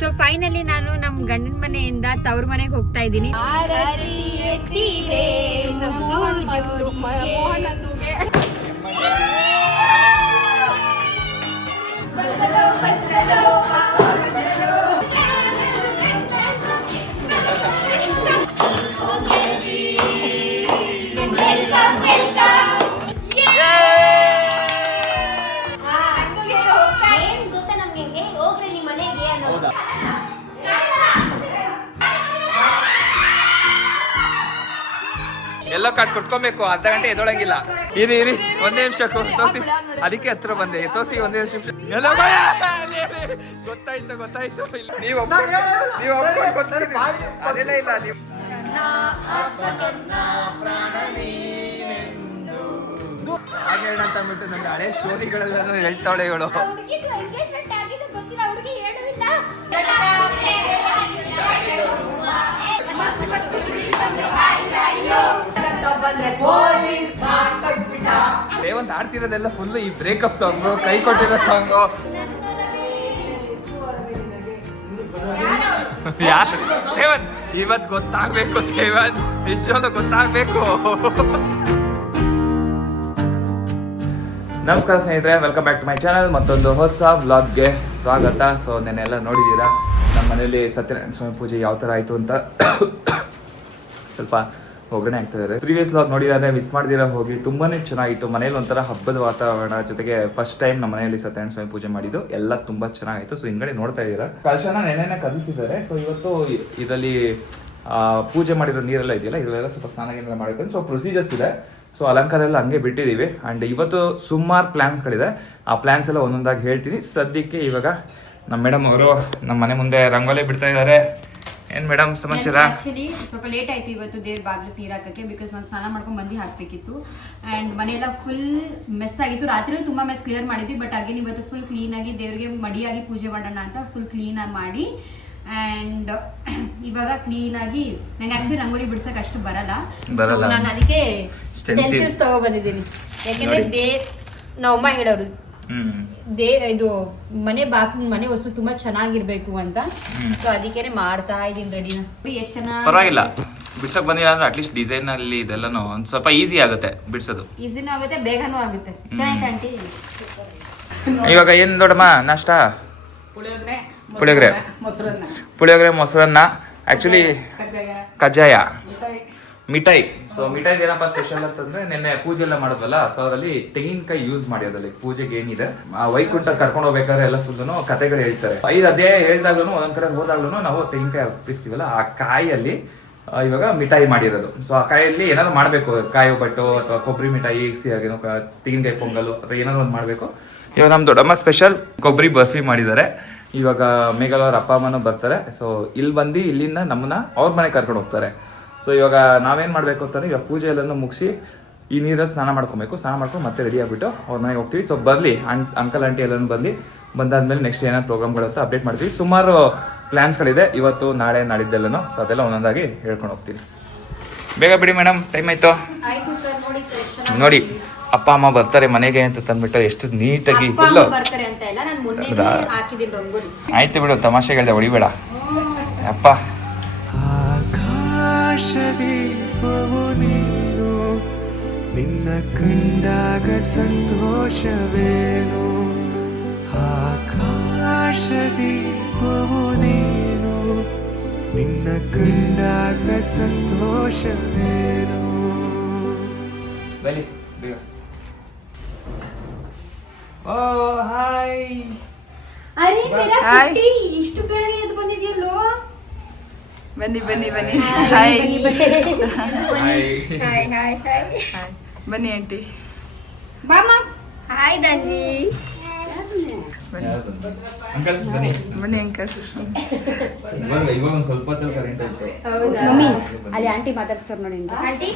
So finally ನಾನು ನಮ್ ಗಂಡನ ಮನೆಯಿಂದ ತವ್ರ ಮನೆಗೆ ಹೋಗ್ತಾ ಇದ್ದೀನಿ. ಎಲ್ಲೋ ಕಾರ್ಡ್ ಕೊಟ್ಕೊಬೇಕು, ಅರ್ಧ ಗಂಟೆ ಎದೊಳಂಗಿಲ್ಲ. ಇರಿ ಒಂದೇ ನಿಮಿಷ ತೋರಿಸಿ, ಅದಕ್ಕೆ ಹತ್ರ ಬಂದೆ. ತೋರಿಸಿ ಒಂದೇ ನಿಮಿಷ. ಗೊತ್ತಾಯ್ತು ನೀವು ಅದೆಲ್ಲ ಇಲ್ಲ. ನೀವು ಹಾಗೆ ಹೇಳ ಅಂತ ಅಂದ್ಬಿಟ್ಟು ನನ್ನ ಹಳೆ ಸ್ಟೋರಿಗಳೆಲ್ಲ ಹೇಳ್ತಾವಳೆ ಇವಳು. ರೇವಂತ್ ಆಡ್ತಿರೋದೆಲ್ಲ ಫುಲ್ ಈ ಬ್ರೇಕಪ್ ಸಾಂಗು, ಕೈ ಕೊಟ್ಟಿರೋ ಸಾಂಗು. ಯಾರು ಸೇವನ್ ಇವತ್ತು ಗೊತ್ತಾಗ್ಬೇಕು, ಸೇವನ್ ನಿಜವಾಗ್ಲೂ ಗೊತ್ತಾಗ್ಬೇಕು. ನಮಸ್ಕಾರ ಸ್ನೇಹಿತರೆ, welcome back to my channel. ಮತ್ತೊಂದು ಹೊಸ ವ್ಲಾಗ್ಗೆ ಸ್ವಾಗತ. ಸೊ ನೆನ್ನೆಲ್ಲ ನೋಡಿದ್ದೀರಾ ನಮ್ಮ ಮನೇಲಿ ಸತ್ಯನಾರಾಯಣ ಸ್ವಾಮಿ ಪೂಜೆ ಯಾವ ಥರ ಆಯಿತು ಅಂತ. ಸ್ವಲ್ಪ ಒಗ್ಗರಣೆ ಆಗ್ತಿದ್ದಾರೆ. ಪ್ರೀವಿಯಸ್ ವ್ಲಾಗ್ ನೋಡಿದರೆ ಮಿಸ್ ಮಾಡಿದಿರ ಹೋಗಿ. ತುಂಬಾನೇ ಚೆನ್ನಾಗಿತ್ತು. ಮನೇಲಿ ಒಂಥರ ಹಬ್ಬದ ವಾತಾವರಣ, ಜೊತೆಗೆ ಫಸ್ಟ್ ಟೈಮ್ ನಮ್ಮ ಮನೆಯಲ್ಲಿ ಸತ್ಯನಾರಾಯಣ ಸ್ವಾಮಿ ಪೂಜೆ ಮಾಡಿದ್ದು. ಎಲ್ಲ ತುಂಬಾ ಚೆನ್ನಾಗಿತ್ತು. ಸೊ ಹಿಂಗಡೆ ನೋಡ್ತಾ ಇದ್ದೀರಾ, ಕಲಶನ ನೆನೆನೆ ಕಲಿಸಿದ್ದಾರೆ. ಸೊ ಇವತ್ತು ಇದರಲ್ಲಿ ಪೂಜೆ ಮಾಡಿರೋ ನೀರೆಲ್ಲ ಇದೆಯಲ್ಲ, ಇದೆಲ್ಲ ಸ್ವಲ್ಪ ಸ್ನಾನ ಏನೆಲ್ಲ ಮಾಡಿಕೊಂಡು ಸೊ ಪ್ರೊಸೀಜರ್ಸ್ ಇದೆ. ಸೊ ಅಲಂಕಾರ ಎಲ್ಲ ಹಂಗೆ ಬಿಟ್ಟಿದ್ದೀವಿ. ಆ್ಯಂಡ್ ಇವತ್ತು ಸುಮಾರು ಪ್ಲ್ಯಾನ್ಸ್ಗಳಿದೆ. ಆ ಪ್ಲ್ಯಾನ್ಸ್ ಎಲ್ಲ ಒಂದೊಂದಾಗಿ ಹೇಳ್ತೀನಿ. ಸದ್ಯಕ್ಕೆ ಇವಾಗ ನಮ್ಮ ಮೇಡಮ್ ಅವರು ನಮ್ಮ ಮನೆ ಮುಂದೆ ರಂಗೋಲಿ ಬಿಡ್ತಾ ಇದ್ದಾರೆ. ಏನ್ ಮೇಡಮ್ ಸಮಾಚಾರ? ಆಕ್ಚುಲಿ ಸ್ವಲ್ಪ ಲೇಟ್ ಆಯ್ತು ಇವತ್ತು ದೇವ್ರ ಬಾಗಿಲು ತೀರಾಕಕ್ಕೆ. ಬಿಕಾಸ್ ನಾನು ಸ್ನಾನ ಮಾಡ್ಕೊಂಡು ಬಂದು ಹಾಕ್ಬೇಕಿತ್ತು. ಆ್ಯಂಡ್ ಮನೆಯೆಲ್ಲ ಫುಲ್ ಮೆಸ್ ಆಗಿತ್ತು. ರಾತ್ರಿ ತುಂಬ ಮೆಸ್ ಕ್ಲಿಯರ್ ಮಾಡಿದ್ವಿ. ಬಟ್ ಅಗೇನ್ ಇವತ್ತು ಫುಲ್ ಕ್ಲೀನಾಗಿ ದೇವ್ರಿಗೆ ಮಡಿಯಾಗಿ ಪೂಜೆ ಮಾಡೋಣ ಅಂತ ಫುಲ್ ಕ್ಲೀನಾಗಿ ಮಾಡಿ. ಆ್ಯಂಡ್ ಇವಾಗ ಕ್ಲೀನಾಗಿ ನಂಗೆ ಆ್ಯಕ್ಚುಲಿ ರಂಗೋಲಿ ಬಿಡ್ಸಕ್ಕೆ ಅಷ್ಟು ಬರಲ್ಲ. ಸೊ ನಾನು ಅದಕ್ಕೆ ಸ್ಟೆನ್ಸಿಲ್ಸ್ ತಗೊಬಂದಿದ್ದೀನಿ. ಯಾಕೆಂದರೆ ನಮ್ಮಮ್ಮ ಹೇಳೋರು ಇದು ಮನೆ ಹೊಸ ತುಂಬಾ ಚೆನ್ನಾಗಿರ್ಬೇಕು ಅಂತ. ಸೊ ಅದಕ್ಕೆ ಮಾಡ್ತಾ ಇದೀನಿ ರೆಡಿನ. ಎಷ್ಟು ಚೆನ್ನಾಗಿ ಪರವಾಗಿಲ್ಲ ಬಿಡ್ಸಕ್ ಬಂದಿಲ್ಲ ಅಂದ್ರೆ ಅಟ್ಲೀಸ್ಟ್ ಡಿಸೈನ್ ಅಲ್ಲಿ ಇದೆಲ್ಲನೂ ಒಂದ್ ಸ್ವಲ್ಪ ಈಸಿ ಆಗುತ್ತೆ ಬಿಡ್ಸೋದು. ಈಸಿನೂ ಆಗುತ್ತೆ, ಬೇಗನೂ ಆಗುತ್ತೆ. ಚೆನ್ನಾಗಿ ಆಂಟಿ. ಇವಾಗ ಏನ್ ದೊಡ್ಡಮ್ಮ ನಾಷ್ಟ? ಪುಳಿಯೋಗರೆ, ಮೊಸರನ್ನ, ಆಕ್ಚುಲಿ ಕಜ್ಜಾಯ, ಮಿಠಾಯಿ. ಸೊ ಮಿಠಾಯಿ ಏನಪ್ಪ ಸ್ಪೆಷಲ್ ಅಂತಂದ್ರೆ ನಿನ್ನೆ ಪೂಜೆ ಎಲ್ಲ ಮಾಡಿದ್ವಲ್ಲ, ಸೊ ಅದರಲ್ಲಿ ತೆಂಗಿನಕಾಯಿ ಯೂಸ್ ಮಾಡಿ ಅದ್ರಲ್ಲಿ ಪೂಜೆಗೆ ಏನಿದೆ ವೈಕುಂಠ ಕರ್ಕೊಂಡು ಹೋಗ್ಬೇಕಾದ್ರೆ ಎಲ್ಲ ಫುಲ್ಲು ಕಥೆಗಳು ಹೇಳ್ತಾರೆ. ಅದೇ ಹೇಳ್ದಾಗ್ಲೂ ಒಂದೊಂದ್ ಕಡೆ ಹೋದಾಗ್ಲೂ ನಾವು ತೆಂಗಿನಕಾಯಿ ಅರ್ಪಿಸ್ತೀವಲ್ಲ, ಆ ಕಾಯಲ್ಲಿ ಇವಾಗ ಮಿಠಾಯಿ ಮಾಡಿರೋದು. ಸೊ ಆ ಕಾಯಲ್ಲಿ ಏನಾದ್ರು ಮಾಡ್ಬೇಕು, ಕಾಯಿ ಒಬ್ಬಟ್ಟು ಅಥವಾ ಕೊಬ್ಬರಿ ಮಿಠಾಯಿ, ತೆಂಗಿನಕಾಯಿ ಪೊಂಗಲು ಅಥವಾ ಏನಾದ್ರು ಒಂದು ಮಾಡ್ಬೇಕು. ಇವಾಗ ನಮ್ ದೊಡ್ಡಮ್ಮ ಸ್ಪೆಷಲ್ ಕೊಬ್ಬರಿ ಬರ್ಫಿ ಮಾಡಿದ್ದಾರೆ. ಇವಾಗ ಮೇಘಲ್ ಅವ್ರ ಅಪ್ಪ ಅಮ್ಮನೂ ಬರ್ತಾರೆ. ಸೊ ಇಲ್ಲಿ ಬಂದು ಇಲ್ಲಿಂದ ನಮ್ಮನ್ನ ಅವ್ರ ಮನೆಗೆ ಕರ್ಕೊಂಡು ಹೋಗ್ತಾರೆ. ಸೊ ಇವಾಗ ನಾವೇನು ಮಾಡಬೇಕು ಅಂತಂದರೆ ಇವಾಗ ಪೂಜೆ ಎಲ್ಲನೂ ಮುಗಿಸಿ ಈ ನೀರಲ್ಲಿ ಸ್ನಾನ ಮಾಡ್ಕೊಬೇಕು. ಸ್ನಾನ ಮಾಡ್ಕೊಂಡು ಮತ್ತೆ ರೆಡಿ ಆಗಿಬಿಟ್ಟು ಅವ್ರ ಮನೆಗೆ ಹೋಗ್ತೀವಿ. ಸೊ ಬರಲಿ ಅಂಕಲ್ ಆಂಟಿ ಎಲ್ಲನೂ ಬಂದಾದ್ಮೇಲೆ ನೆಕ್ಸ್ಟ್ ಏನಾದ್ರು ಪ್ರೋಗ್ರಾಮ್ಗಳಂತ ಅಪ್ಡೇಟ್ ಮಾಡ್ತೀವಿ. ಸುಮಾರು ಪ್ಲ್ಯಾನ್ಸ್ಗಳಿದೆ ಇವತ್ತು, ನಾಳೆ, ನಾಳಿದ್ದೆಲ್ಲನೂ. ಸೊ ಅದೆಲ್ಲ ಒಂದೊಂದಾಗಿ ಹೇಳ್ಕೊಂಡು ಹೋಗ್ತೀನಿ. ಬೇಗ ಬಿಡಿ ಮೇಡಮ್, ಟೈಮ್ ಆಯಿತು. ನೋಡಿ ಅಪ್ಪ ಅಮ್ಮ ಬರ್ತಾರೆ ಮನೆಗೆ ಅಂತ ತಂದ್ಬಿಟ್ಟು ಎಷ್ಟು ನೀಟಾಗಿ ಫುಲ್ಲು. ಆಯ್ತು ಬಿಡು, ತಮಾಷೆ ಹೇಳ್ದೆ, ಹೊಡಿಬೇಡ ಅಪ್ಪ. ಆಕಾಶದೀಪವು ನೀನು, ನಿನ್ನ ಕಂಡಾಗ ಸಂತೋಷವೇನು. ಆಕಾಶದೀಪವು ನೀನು, ನಿನ್ನ ಕಂಡಾಗ ಸಂತೋಷವೇನು. ಬನ್ನಿ ಬೇಗ. ಓ ಹಾಯ್. ಅರೆ ಮೇರಾ ಪುಟ್ಟಿ, ಇಷ್ಟು ಬೆಳಗ್ಗೆ ಎದ್ದು ಬಂದಿದ್ಯಲ್ಲೋ. ಬನ್ನಿ ಬನ್ನಿ ಬನ್ನಿ. ಹಾಯ್ ಬನ್ನಿ ಆಂಟಿ. ಬಾಮ. ಹಾಯ್ ದಾನಿ. ಅಂಕಲ್ ಬನ್ನಿ. ಬನ್ನಿ ಅಂಕಲ್. ಇವಾಗ ಒಂದು ಸ್ವಲ್ಪ ಹೊತ್ತು ಕರೆಂಟ್ ಆಯ್ತು. ಮಮ್ಮಿ ಅಲ್ಲಿ ಆಂಟಿ ಮಾತಾಡ್ಸ್ತಾರೆ ನೋಡಿ. ಆಂಟಿ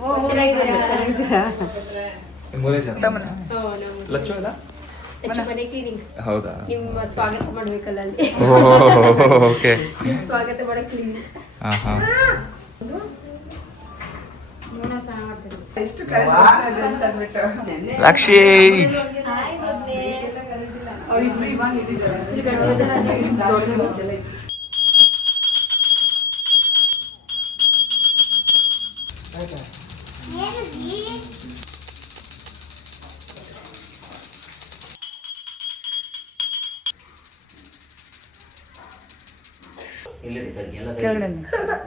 ಓ ಚೆನ್ನಾಗಿದ್ದೀರಾ? ಮೂರೇ ಜನ ಲಚ್ಚು ಅಲ್ಲ? ಮನೆ ಕ್ಲೀನಿಂಗ್. ಹೌದಾ? ನಿಮ್ಮ ಸ್ವಾಗತ ಮಾಡ್ಬೇಕಲ್ಲ ಅಲ್ಲಿ. ಓಕೆ. ಸ್ವಾಗತ ಮಾಡೋ ಕ್ಲೀನಿಂಗ್. ಹಾಂ ಹಾಂ. ಎಷ್ಟು ಕರೆಕ್ಟ್ ಅಂತ ಅಂದ್ಬಿಟ್ಟು ಲಕ್ಷಿ ಅವ್ರಿಬ್ರು ಇವಾಗ ಇದ್ದಿದ್ದಾರೆ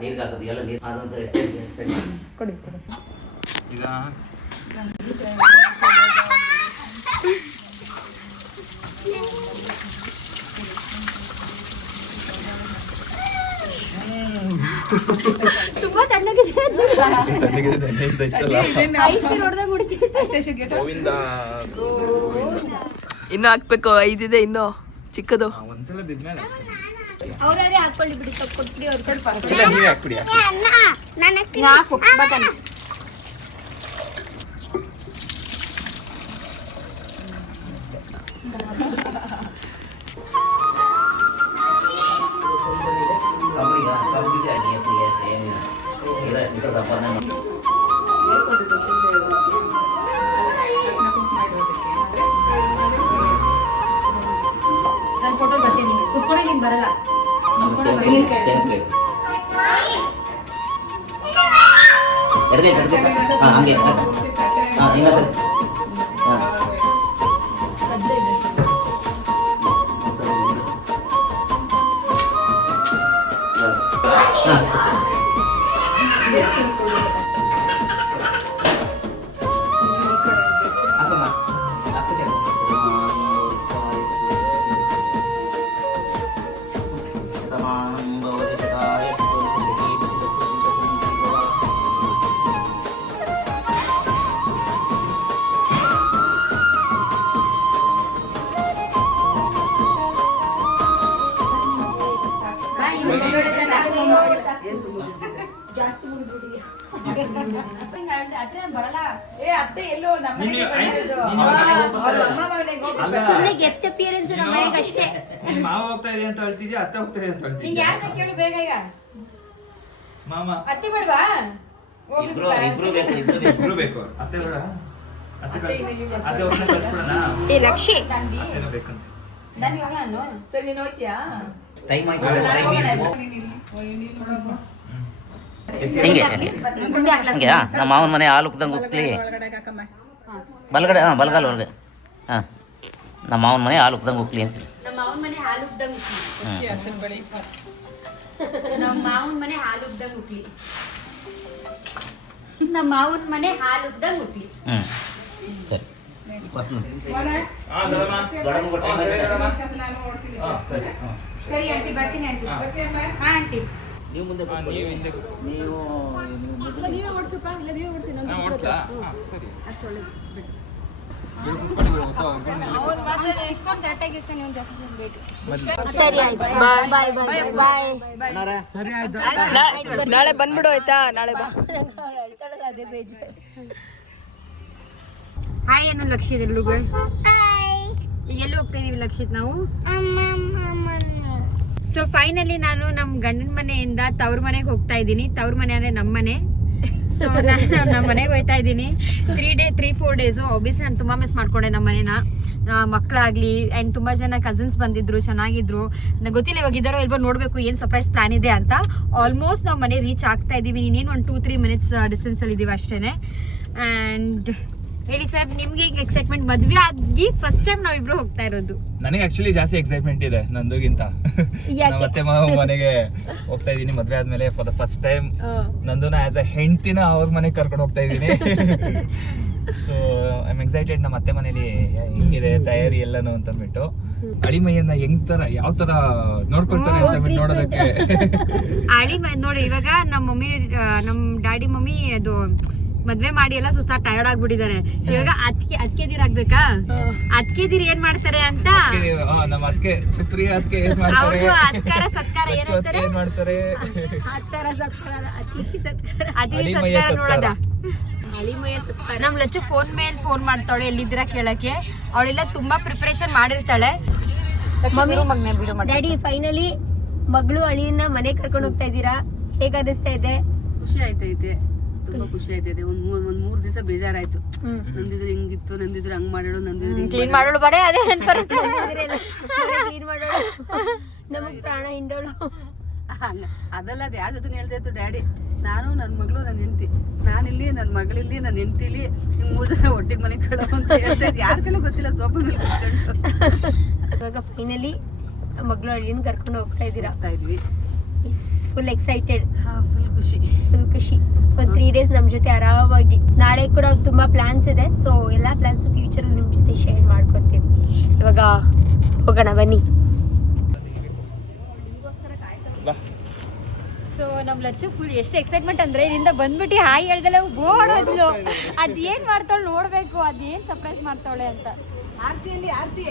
ನೀರಿಗೆ ಹಾಕೋದು ಎಲ್ಲ ನೀರು ಆದಂತ ಕೊಡಿ ಈಗ ತುಂಬಾ ತಣ್ಣಗಿದೆ ಗೋವಿಂದ ಇನ್ನು ಹಾಕ್ಬೇಕು 5 ಇದೆ ಇನ್ನು ಚಿಕ್ಕದು ಒಂದ್ಸಲ ಬಿದ್ಮೇಲೆ ಅವ್ರಾದ್ರೆ ಹಾಕೊಳ್ಳಿ ಬಿಡಿ ಕೊಟ್ಬಿಡಿ ಅವ್ರು ಸ್ವಲ್ಪ ಇಲ್ಲ ನೀವೇ ಹಾಕ್ಬಿಡಿ ಹಾಕು ಬಟನ್ ನಾನು ಫೋಟೋ ಬರ್ತೀನಿ ಕುತ್ಕೊಂಡೆ ನಿಂಗೆ ಬರಲ್ಲ ಹಂಗೆ ಜಾಸ್ತಿ ಮುಗಿದ್ಬಿಟ್ಟಿದ್ಯಾ ಬರಲ್ಲ ಏ ಅತ್ತೆ ಎಲ್ಲೋ ನಮ್ಮ ಮನೆಗೆ ಬಂದಿರೋದು ಅವ್ರ ಅಮ್ಮ ಮನೆಗೆ ಹೋಗ್ಬೇಕು ಸುಮ್ಮನೆ ಗೆಸ್ಟ್ ಅಪಿಯರೆನ್ಸ್ ನಮ್ಮ ಮನೆಗೆ ಅಷ್ಟೇ ಮಾವ ಹೋಗ್ತಾ ಇದೆ ಅಂತ ಹೇಳ್ತಿದ್ಯಾ ಅತ್ತೆ ಹೋಗ್ತಾ ಇದೆ ಅಂತ ನಿಂಗೆ ಹೇಳ್ತಿದ್ಯಾ ಯಾರನ್ನ ಕೇಳು ಬೇಗ ಈಗ ಮಾಮ ಅತ್ತೆ ಬೇಡವಾ ಇಬ್ರು ಬೇಕು ಇಬ್ರು ಬೇಕು ಅತ್ತೆ ಬೇಡ ಅತ್ತೆ ಹೋಗ್ತಾ ಕಳ್ಸ್ಬಿಡೋಣ ಏ ಲಕ್ಷಿ ಅತ್ತೆನೂ ಬೇಕಂತ ನಾನು ಇವಾಗ ನಾನು ಸರಿ ನೀನು ಹೋಗ್ತೀಯಾ ಟೈಮ್ ಆಯ್ತು ಹಿಂಗೆ ಮುಂದೆ ಹಾಕ್ಲಾ ಹಂಗೆ ನಮ್ಮ ಮಾವನ ಮನೆ ಹಾಲು ಉಕ್ದಂಗೆ ಉಕ್ಲಿ ಒಳಗಡೆ ಹಾಕಮ್ಮ ಬಲಗಡೆ ಬಲಗಾಲ ಒಳಗೆ ಹಾಂ ನಮ್ಮ ಮಾವನ ಮನೆ ಹಾಲು ಉಕ್ದಂಗೆ ಉಕ್ಲಿ ಅಂತ ನಮ್ಮ ಮಾವನ ಮನೆ ಹಾಲು ಉಗ್ದಂಗ್ ಉಕ್ಲಿ ಹಸಿರು ಬಳಿ ನಮ್ಮ ಮಾವನ ಮನೆ ಹಾಲು ಉಗ್ದಂಗ್ ಉಕ್ಲಿ ನಮ್ಮ ಮಾವನ ಮನೆ ಹಾಲು ಉಗ್ದಂಗ್ ಉಕ್ಲಿ ಸರಿ ಸರಿ ಆಂಟಿ ಬರ್ತೀನಿ ಆಂಟಿ ಹಾ ಆಂಟಿ ನೀವು ಮುಂದೆ ನೀವು ಸರಿ ಆಯ್ತು ಬಾಯ್ ಬಾಯ್ ಬಾಯ್ ನಾಳೆ ಬಂದ್ಬಿಡು ಆಯ್ತಾ ನಾಳೆ ಬಾ ಅದೇ ಬೇಜ್ ಹಾಯ್ ಏನು ಲಕ್ಷಿತ್ ಎಲ್ರಿಗೂ ಈಗ ಎಲ್ಲಿ ಹೋಗ್ತಾ ಇದೀವಿ ಲಕ್ಷಿತ್ ನಾವು ಸೊ ಫೈನಲಿ ನಾನು ನಮ್ಮ ಗಂಡನ ಮನೆಯಿಂದ ತವ್ರ ಮನೆಗೆ ಹೋಗ್ತಾ ಇದ್ದೀನಿ ತವ್ರ ಮನೆ ಅಂದ್ರೆ ನಮ್ಮ ಮನೆ ಸೊ ನಾನು ನಮ್ಮ ಮನೆಗೆ ಹೋಗ್ತಾ ಇದ್ದೀನಿ 3-4 ಡೇಸು ಆಬ್ವಿಯಸ್ಲಿ ನಾನು ತುಂಬ ಮಿಸ್ ಮಾಡ್ಕೊಂಡೆ ನಮ್ಮ ಮನೇನ ಮಕ್ಕಳಾಗ್ಲಿ ಆ್ಯಂಡ್ ತುಂಬ ಜನ ಕಸಿನ್ಸ್ ಬಂದಿದ್ರು ಚೆನ್ನಾಗಿದ್ರು ನನಗೆ ಗೊತ್ತಿಲ್ಲ ಇವಾಗ ಇದ್ದಾರೋ ಇಲ್ವೋ ನೋಡಬೇಕು ಏನು ಸರ್ಪ್ರೈಸ್ ಪ್ಲಾನ್ ಇದೆ ಅಂತ ಆಲ್ಮೋಸ್ಟ್ ನಾವು ಮನೆ ರೀಚ್ ಆಗ್ತಾ ಇದ್ದೀವಿ ಇನ್ನೇನು ಒಂದು 2-3 ಮಿನಿಟ್ಸ್ ಡಿಸ್ಟೆನ್ಸಲ್ಲಿ ಇದ್ದೀವಿ ಅಷ್ಟೇ ಆ್ಯಂಡ್ ಹೇಳಿ ಸರ್ ನಿಮ್ಗೆ ಈಗ ಎಕ್ಸೈಟ್ಮೆಂಟ್ ಮದ್ವೆ ಆಗಿ ಫಸ್ಟ್ ಟೈಮ್ ನಾವಿಬ್ರು ಹೋಗ್ತಾ ಇರೋದು ನನಗೆ ಆಕ್ಚುಲಿ ಜಾಸ್ತಿ ಎಕ್ಸೈಟ್ಮೆಂಟ್ ಇದೆ ನಂದುಗಿಂತ ನಮ್ಮ ಅತ್ತೆ ಮಾವ ಮನೆಗೆ ಹೋಗ್ತಾ ಇದೀನಿ ಮದ್ವೆ ಆದ್ಮೇಲೆ ಫಾರ್ ದ ಫಸ್ಟ್ ಟೈಮ್ ನಂದುನ ಆಸ್ ಅ ಹೆಂಡ್ತಿನ ಅವ್ರ ಮನೆಗೆ ಕರ್ಕೊಂಡು ಹೋಗ್ತಾ ಇದೀನಿ ಸೊ ಐ ಆಮ್ ಎಕ್ಸೈಟೆಡ್ ನಮ್ಮ ಅತ್ತೆ ಮನೇಲಿ ಹೆಂಗಿದೆ ತಯಾರಿ ಎಲ್ಲಾನು ಅಂತ ಅಂದ್ಬಿಟ್ಟು ಅಳಿಮೈಯನ್ನ ಯಾವ ತರ ನೋಡ್ಕೊಳ್ತಾರೆ ಅಂತ ಅಂದ್ಬಿಟ್ಟು ನೋಡೋದಕ್ಕೆ ನೋಡಿ ಇವಾಗ ನಮ್ಮ ಮಮ್ಮಿ ನಮ್ಮ ಡ್ಯಾಡಿ ಮಮ್ಮಿ ಅದು ಮದ್ವೆ ಮಾಡಿ ಎಲ್ಲ ಸುಸ್ತಾ ಟಯರ್ಡ್ ಆಗ್ಬಿಟ್ಟಿದ್ದಾರೆ ಇವಾಗ ಅದ್ಕೆ ಆಗ್ಬೇಕಾ ಅದ್ಕೆದಿರ್ ಏನ್ ಮಾಡ್ತಾರೆ ಅಂತ ನಮ್ಮ ಅದಕ್ಕೆ ಸುಪ್ರಿಯ ಅದಕ್ಕೆ ಏನ್ ಮಾಡ್ತಾರೆ ಅವ್ರು ಅದ್ಕಾರ ಸತ್ಕಾರ ಏನಂತಾರೆ ಏನ್ ಮಾಡ್ತಾರೆ ಅತ್ಕಾರ ಸತ್ಕಾರ ಅತಿಥಿ ಸತ್ಕಾರ ನೋಡದ ಅಳಿಮಯ ಸತ್ಕಾರ ನಮ್ ಲಚ್ಚು ಫೋನ್ ಮೇಲೆ ಫೋನ್ ಮಾಡ್ತಾಳೆ ಎಲ್ಲಿದ್ದೀರಾ ಕೇಳಕ್ಕೆ ಅವಳೆಲ್ಲ ತುಂಬಾ ಪ್ರಿಪರೇಷನ್ ಮಾಡಿರ್ತಾಳೆ ಡ್ಯಾಡಿ ಫೈನಲಿ ಮಗಳು ಅಳಿಯನ್ನ ಮನೆ ಕರ್ಕೊಂಡು ಹೋಗ್ತಾ ಇದ್ದೀರಾ ಹೇಗ ಅನಿಸ್ತಾ ಇದೆ ಖುಷಿ ಆಯ್ತೈತೆ ತುಂಬಾ ಖುಷಿ ಆಯ್ತಿದೆ. ಒಂದ್ ಮೂರ್ ದಿವಸ ಬೇಜಾರಾಯ್ತು. ನಂದಿದ್ರೆ ಹಿಂಗಿತ್ತು, ನಂದಿದ್ರೆ ಹಂಗ್ ಮಾಡೋಳು, ನಂದಿದ್ರೆ ಕ್ಲೀನ್ ಮಾಡೋಳು ಬರೇ ಅದೇ ನೆನ್ಪರುತ್ತೆ. ಕ್ಲೀನ್ ಮಾಡೋಳು, ನಮಗ್ ಪ್ರಾಣ ಹಿಂಡೋಳು. ಅದಲ್ಲ, ಅದು ಯಾರ ಜೊತೆ ಹೇಳ್ತಾ ಇತ್ತು ಡ್ಯಾಡಿ, ನಾನು ನನ್ನ ಮಗಳು ನನ್ನ ಹೆಂಡತಿ, ನಾನಿಲ್ಲಿ ನನ್ನ ಮಗಳಿಲ್ಲಿ ನನ್ನ ಹೆಂಡತಿಲಿ, ಹಿಂಗ್ 3 ಜನ ಒಟ್ಟಿಗೆ ಮನೆ ಕಳೋ ಅಂತ ಹೇಳ್ತಾ ಇತ್ತು. ಯಾರ ಕೈಲೂ ಗೊತ್ತಿಲ್ಲ, ಸೋಫಾ ಮೇಲೆ ಕೂತ್ಕೊಂಡು. ಇವಾಗ ಫೈನಲಿ ಮಗಳು ಅಳಿಯನ್ ಕರ್ಕೊಂಡು ಹೋಗ್ತಾ ಇದ್ವಿ. ಫುಲ್ ಎಕ್ಸೈಟೆಡ್, ಫುಲ್ ಖುಷಿ. ಒಂದು 3 days ನಮ್ಮ ಜೊತೆ ಆರಾಮಾಗಿ. ನಾಳೆ ಕೂಡ ತುಂಬಾ ಪ್ಲಾನ್ಸ್ ಇದೆ. ಸೊ ಎಲ್ಲ ಪ್ಲಾನ್ಸ್ ಫ್ಯೂಚರ್ ನಿಮ್ಮ ಜೊತೆ ಶೇರ್ ಮಾಡ್ಕೊತೀವಿ. ಇವಾಗ ಹೋಗೋಣ ಬನ್ನಿ. ಸೊ ನಮ್ಮ ಲಚ್ಚು ಫುಲ್ ಎಷ್ಟು ಎಕ್ಸೈಟ್ಮೆಂಟ್ ಅಂದರೆ ಇಲ್ಲಿಂದ ಬಂದ್ಬಿಟ್ಟು ಹಾಯ್ ಹೇಳ್ದಲ್ಲ ಓಡೋದ್ಲು. ಅದೇನು ಮಾಡ್ತಾಳೆ ನೋಡಬೇಕು, ಅದೇನು ಸರ್ಪ್ರೈಸ್ ಮಾಡ್ತಾಳೆ ಅಂತ. ಆರ್ತಿಯಲ್ಲಿ Aarti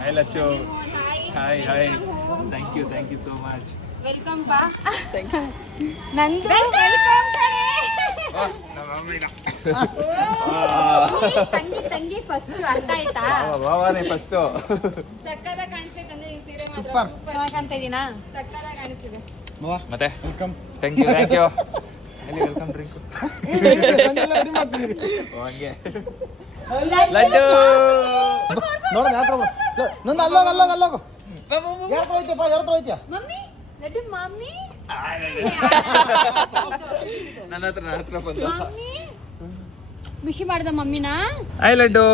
hi Lachchu. Hi hi, thank you so much. Welcome ಬಾ. ನಂದು ವೆಲ್ಕಮ್ ತಂಗಿ ಫಸ್ಟ್ ಅರ್ಥ ಆಯ್ತಾ? ವಾವಾನೇ ಫಸ್ಟು. ಸಕ್ಕದ ಕಾಣಿಸ್ತಿದೆ ಅಂದ್ರೆ ಈ ಸೀರೆ ಮಾತ್ರ ಸೂಪರ್ ಆಗಿ ಕಾಣ್ತಾ ಇದೀನಾ? ಸಕ್ಕದ ಕಾಣಿಸ್ತಿದೆ. ಮತ್ತೆ ವೆಲ್ಕಮ್, ಥ್ಯಾಂಕ್ ಯು ಎಲ್ಲಿ ವೆಲ್ಕಮ್ ಡ್ರಿಂಕ್ ಹಂಗೆ ಲಡ್ಡು ನೋಡ ನಂದು ಅಲ್ಲೋಗು ಯಾರ ಹೋಯ್ತಿಯಾ ಮಮ್ಮಿ ಲಡ್ಡು ಮಮ್ಮಿ ನನ್ನ ಹತ್ರ ಬಂದ ಮಮ್ಮಿ ಖುಷಿ ಮಾಡ್ದ ಮಮ್ಮಿನ. ಹಾಯ್ ಲಡ್ಡು.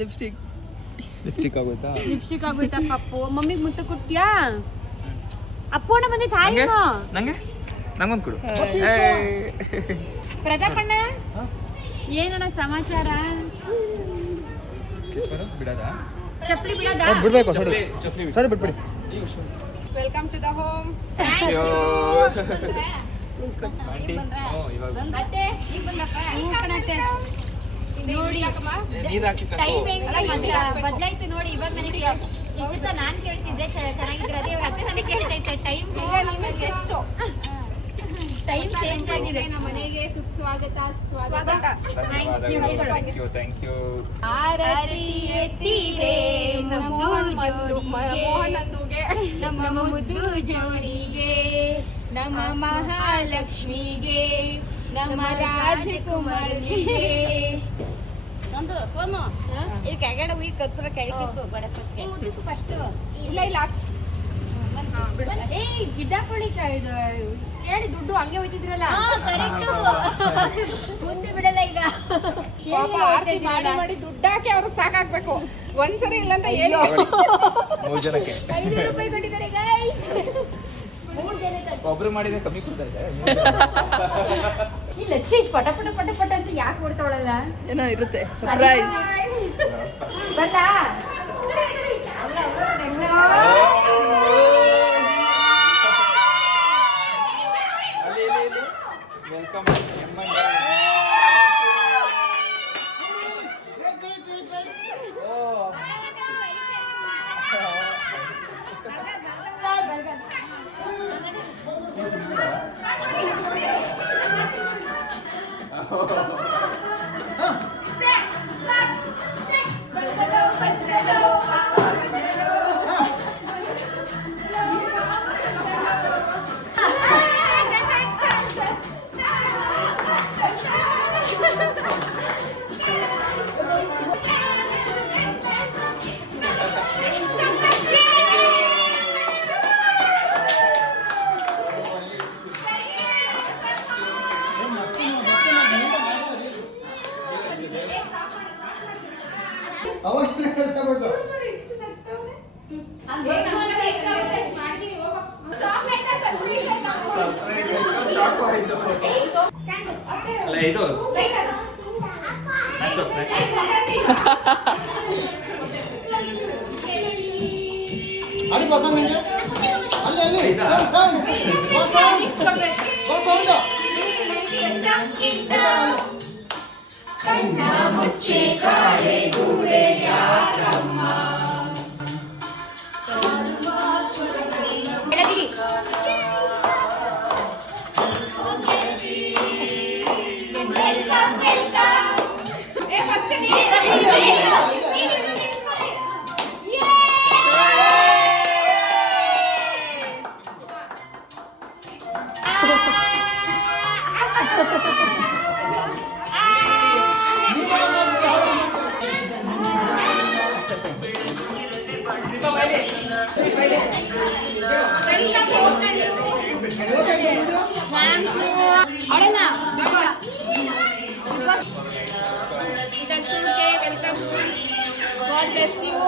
ಲಿಪ್ಸ್ಟಿಕ್ ಆಗೋಯ್ತಾ? ಲಿಪ್ಸ್ಟಿಕ್ ಆಗೋಯ್ತಾ ಪಪ್ಪು? ಮಮ್ಮಿಗೆ ಮುತ್ತು ಕೊಡ್ತೀಯಾ? ಅಪ್ಪೋಣ ಬಂದಿತ್ತು. ಹಾಯ್ ನಂಗೊಂದು ಕೊಡು. ಪ್ರತಾಪಣ್ಣ ಏನಣ್ಣ ಸಮಾಚಾರ? ಚಪ್ಪಲಿ ಬಿಡೋದಾ? ಬಿಡ್ಬೇಕು ಸರಿ ಬಿಟ್ಬಿಡಿ. Welcome to the home. ಅತ್ತೆ ಈಗ ಬಂದಪ್ಪ. ನೋಡಿ ಟೈಮ್ ಬದಲಾಯ್ತು ನೋಡಿ. ಇವಾಗ ನನಗೆ ಇಷ್ಟು ಸಹ ನಾನು ಕೇಳ್ತಿದ್ದೆ ಚೆನ್ನಾಗಿದ್ರೆ, ಅದೇ ಇವಾಗ ಅತ್ತೆ ನನಗೆ ಕೇಳ್ತೈತೆ. ಟೈಮ್ ಚೇಂಜ್ ಆಗಿದೆ. ನಮ್ಮ ಮನೆಗೆ ಸುಸ್ವಾಗತ. ಸ್ವಾಗತ. Thank you. ಆರತಿ ಎತ್ತಿರೆ ನಮ್ಮ ಮುದ್ದು ಜೋಡಿಗೆ, ನಮ್ಮ ಮಹಾಲಕ್ಷ್ಮಿಗೆ, ನಮ್ಮ ರಾಜಕುಮಾರಿಗೆ. ಹೇಳಿ ದುಡ್ಡು ಹಂಗೆ ಹೋಯ್ತಿದ್ರಲ್ಲ, ಮುಂದೆ ಬಿಡಲ್ಲ ಈಗ. ಮಾಡಿ ದುಡ್ಡಾಕಿ ಅವ್ರಿಗೆ ಸಾಕಾಗ್ಬೇಕು. ಒಂದ್ಸರಿ ಇಲ್ಲಂತ ಹೇಳಿ 3 ಜನಕ್ಕೆ 5 ರೂಪಾಯಿ ಕೊಟ್ಟಿದ್ದಾರೆ ಗೈಸ್. 3 ಜನಕ್ಕೆ ಒಬ್ರು ಮಾಡಿದ್ರೆ ಕಮ್ಮಿ ಕೊಡ್ತಾ ಇದೆ. ಇಲ್ಲ ಚೀಸ್ ಪಟ ಅಂತ ಯಾಕೆ ಕೊಡ್ತಾವಳಲ್ಲ? ಏನೋ ಇರುತ್ತೆ ಸರ್ಪ್ರೈಸ್. ಬಂದಾ? ವೆಲ್ಕಮ್. ಅಲ್ಲ ಇದು ಅಲ್ಲಿ ಬಸ ನಿಂಗೆ ಅಲ್ಲಿ ಕಣ್ಣ ಮುಚ್ಚೆ ಕಾಡೆ ಗೂಡೆ ಯಾರಮ್ಮ. God bless you.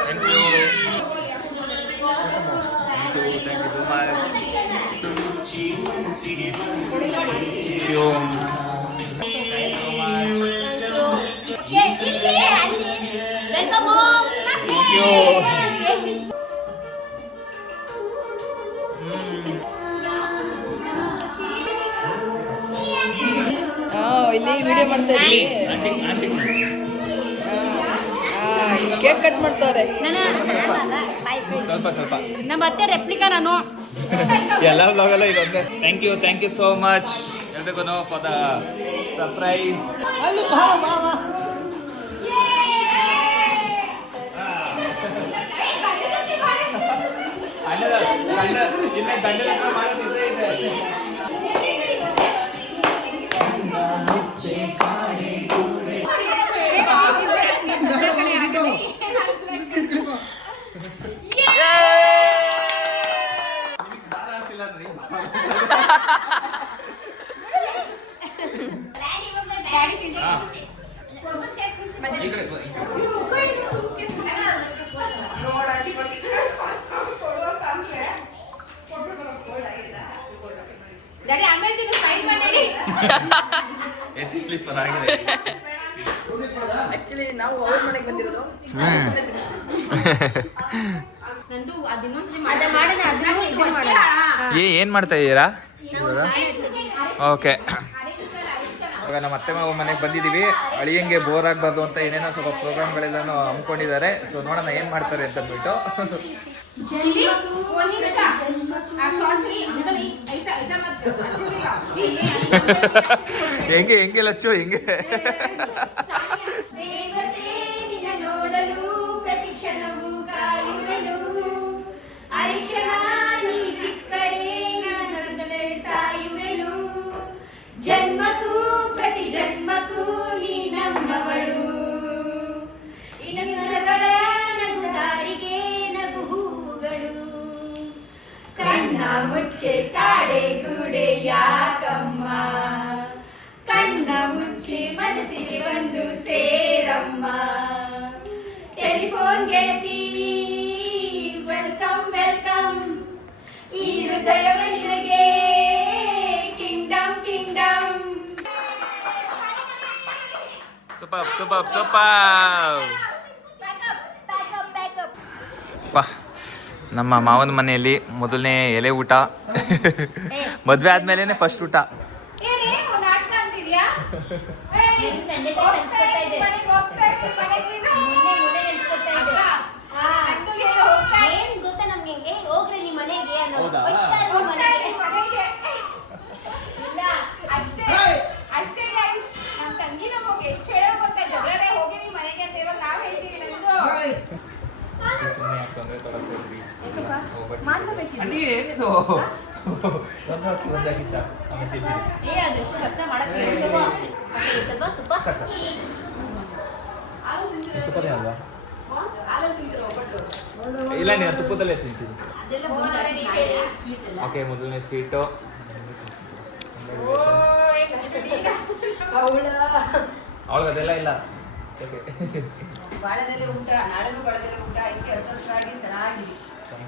Thank you. Thank you so much. Thank you. Welcome home. Thank you. ಇಲ್ಲಿ ವಿಡಿಯೋ ಮಾಡ್ತಾ ಕೇಕ್ ಕಟ್ ಮಾಡ್ತಾವ್ರೆ. ಸ್ವಲ್ಪ ನಮ್ಮ ಅತ್ತೆ ರೆಪ್ಲಿಕಾ ನಾನು. ಎಲ್ಲ ಬ್ಲಾಗಲ್ಲ ಇದೊಂದೇ. ಥ್ಯಾಂಕ್ ಯು ಸೋ ಮಚ್ ಎಲ್ರಿಗೂ ಫಾರ್ ದ ಸರ್ಪ್ರೈಸ್. ಆಕ್ಚುಲಿ ನಾವು ಅವ್ರ ಮನೆಗೆ ಬಂದಿರೋದು. ನಂದು ಅದನ್ನೊಂದ್ಸತಿ ಮಾಡೋಣ ಅದನ್ನು ಇದನ್ನು ಮಾಡೋಣ. ಏನ್ ಮಾಡ್ತಾ ಇದ್ದೀರಾ? ಓಕೆ, ಇವಾಗ ನಮ್ಮ ಅತ್ತೆ ಮಾವ ಮನೆಗೆ ಬಂದಿದ್ದೀವಿ. ಅಳಿಯಂಗೆ ಬೋರ್ ಆಗಬಾರ್ದು ಅಂತ ಏನೇನೋ ಸ್ವಲ್ಪ ಪ್ರೋಗ್ರಾಮ್ಗಳೆಲ್ಲನೂ ಹಮ್ಮಿಕೊಂಡಿದ್ದಾರೆ. ಸೊ ನೋಡೋಣ ಏನು ಮಾಡ್ತಾರೆ ಅಂತ ಅಂದ್ಬಿಟ್ಟು. ಹೆಂಗೆ ಲಚ್ಚು ಹೆಂಗೆ ಜನ್ಮಕ್ಕೂ ಪ್ರತಿ ಜನ್ಮಕ್ಕೂ ನೀ ನಮ್ಮವಳು. ಇನಸುಗಳ ನಗುದಾರಿಗೆ ನಗು ಹೂಗಳು. ಕಣ್ಣ ಮುಚ್ಚೆ ಕಾಡೆ ಗೂಡೆ ಯಾಕಮ್ಮ, ಕಣ್ಣ ಮುಚ್ಚಿ ಮನಸ್ಸಿಗೆ ಬಂದು ಸೇರಮ್ಮ. ಟೆಲಿಫೋನ್ ಗೆಳತಿ ವೆಲ್ಕಮ್ ವೆಲ್ಕಮ್, ಈ ಹೃದಯವ ನಿನಗೆ ಕಿಂಗ್ಡಮ್ ಕಿಂಗ್ಡಮ್. ಸೂಪರ್ ನಮ್ಮ ಮಾವನ ಮನೆಯಲ್ಲಿ ಮೊದಲನೇ ಎಲೆ ಊಟ. ಮದುವೆ ಆದ್ಮೇಲೆ ಫಸ್ಟ್ ಊಟ. ಗೊತ್ತಾ ನಮ್ಗೆ ಹೆಂಗೆ ಹೋಗ್ರಿ ನಿಮ್ಮ ಮನೆಗೆ ಅಷ್ಟೇ guys, ನಮ್ಮ ತಂಗಿನ ಹೋಗಿ ಎಷ್ಟು ಹೇಳೋ ಗೊತ್ತಾ, ಜಗಳರೆ ಹೋಗಿ ನಿಮ್ಮ ಮನೆಗೆ ಅಂತ. ಇವಾಗ ನಾವ್ ಹೇಳ್ತೀವಿ ನಂದು. ಸ್ವಲ್ಪ ತುಪ್ಪ ಇಲ್ಲ, ನೀನು ತುಪ್ಪದಲ್ಲೇ ತಿಂತೀನಿ. ಓಕೆ, ಮೊದಲನೇ ಸ್ವೀಟು. ಅವಳಿಗೆ ಅದೆಲ್ಲ ಇಲ್ಲ. ಬಾಳೆದೆಲೆ ಊಟ, ನಾಳೆದು ಬಾಳೆದೆಲೆ ಊಟ, ಹಿಂಗೆ ಹಸುವಾಗಿ ಚೆನ್ನಾಗಿ.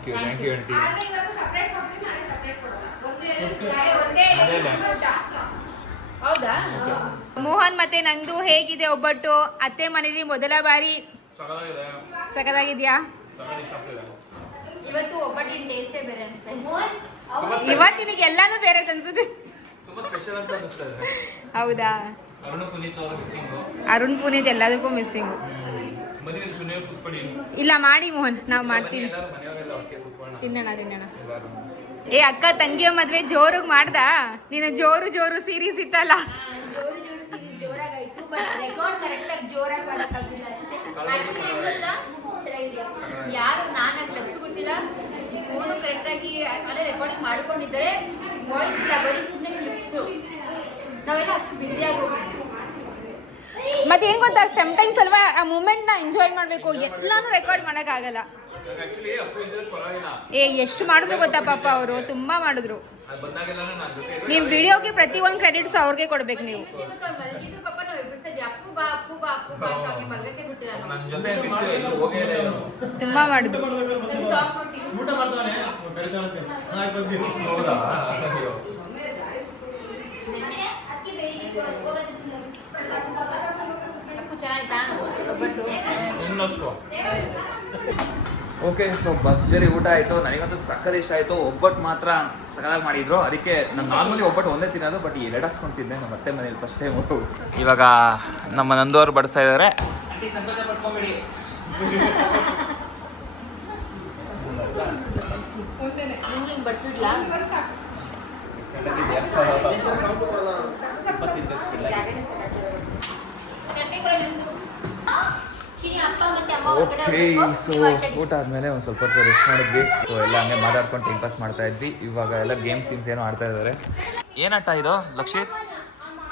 Thank you aunty. ಹೌದಾ? ಮೋಹನ್ ಮತ್ತೆ ನಂದು ಹೇಗಿದೆ ಒಬ್ಬಟ್ಟು? ಅತ್ತೆ ಮನೇಲಿ ಮೊದಲ ಬಾರಿ. ಸಖತ್ತಾಗಿದ್ಯಾ? ಇವತ್ತು ಒಬ್ಬಟ್ಟಿನ ಟೇಸ್ಟೇ ಬೇರೆ ಅನ್ಸುತ್ತೆ. ಇವತ್ತು ನಿನಗೆ ಎಲ್ಲಾನು ಬೇರೆ ಅನ್ಸುತ್ತೆ. ಹೌದಾ? ಅರುಣ್ ಪುನೀತ್ ಎಲ್ಲದಕ್ಕೂ ಮಿಸ್ಸಿಂಗು. ಇಲ್ಲ ಮಾಡಿ ಮೋಹನ್, ನಾವು ಮಾಡ್ತೀವಿ. ತಿನ್ನೋಣ. ಏ ಅಕ್ಕ ತಂಗಿಯ ಮದ್ವೆ ಜೋರಾಗಿ ಮಾಡ್ದ? ನೀನು ಜೋರು ಸೀರೀಸ್ ಇತ್ತಲ್ಲ. ಜೋರಾಗಾಯ್ತು, ಬಟ್ ರೆಕಾರ್ಡ್ ಕರೆಕ್ಟಾಗಿ ಜೋರಾಗಿ ಮಾಡೋಕ್ಕಾಗಿಲ್ಲ ಅಷ್ಟೇ. ಯಾರು ನಾನಾಗಿ ಲಕ್ಷ ಗೊತ್ತಿಲ್ಲ, ಫೋನು ಕರೆಕ್ಟಾಗಿ ಅದೇ ರೆಕಾರ್ಡಿಂಗ್ ಮಾಡ್ಕೊಂಡಿದ್ದಾರೆ. ವಾಯ್ಸ್ ಇಲ್ಲ, ಬರೀ ಸುಮ್ಮನೆ ಕ್ಲಿಪ್ಸು. ಮತ್ತೆ ಏನ್ ಗೊತ್ತಾ ಸಮ್ಟೈಮ್ಸ್ ಅಲ್ವಾ ಆ ಮೂಮೆಂಟ್ ನ ಎಂಜಾಯ್ ಮಾಡ್ಬೇಕು, ಎಲ್ಲಾನು ರೆಕಾರ್ಡ್ ಮಾಡಕ್ಕಾಗಲ್ಲ. ಎಷ್ಟು ಮಾಡಿದ್ರು ಗೊತ್ತಾ ಪಾಪ ಅವರು ತುಂಬಾ ಮಾಡಿದ್ರು. ನೀವು ವಿಡಿಯೋಗೆ ಪ್ರತಿ ಒಂದು ಕ್ರೆಡಿಟ್ಸ್ ಅವ್ರಿಗೆ ಕೊಡ್ಬೇಕು ನೀವು. ತುಂಬಾ ಮಾಡಿದ್ರು. ಊಟ ಮಾಡ್ತಾನೆ ಓಕೆ, ಸೊ ಭರ್ಜರಿ ಊಟ ಆಯಿತು. ನನಗಂತೂ ಸಕ್ಕತ್ ಇಷ್ಟ ಆಯಿತು. ಒಬ್ಬಟ್ಟು ಮಾತ್ರ ಸಕ್ಕದಾಗಿ ಮಾಡಿದ್ರು. ಅದಕ್ಕೆ ನಾನು ನಾರ್ಮಲಿ ಒಬ್ಬಟ್ಟು ಒಂದೇ ತಿನ್ನೋದು, ಬಟ್ ಈ ಎರಡು ಹಾಕ್ಸ್ಕೊಂಡು ತಿಂದೆ ನಮ್ಮ ಮತ್ತೆ ಮನೇಲಿ ಫಸ್ಟ್ ಟೈಮ್. ಇವಾಗ ನಮ್ಮ ನಂದೋರು ಬಡಿಸ್ತಾ ಇದ್ದಾರೆ. ಓಕೆ, ಸೊ ಊಟ ಆದಮೇಲೆ ಒಂದು ಸ್ವಲ್ಪ ಹೊತ್ತು ರೆಸ್ಟ್ ಮಾಡಿದ್ವಿ. ಸೊ ಎಲ್ಲ ಹಂಗೆ ಮಾತಾಡ್ಕೊಂಡು ಟೈಮ್ ಪಾಸ್ ಮಾಡ್ತಾ ಇದ್ವಿ. ಇವಾಗ ಎಲ್ಲ ಗೇಮ್ಸ್ ಏನೋ ಆಡ್ತಾ ಇದ್ದಾರೆ. ಏನಾಟ ಇದು ಲಕ್ಷಿತ್?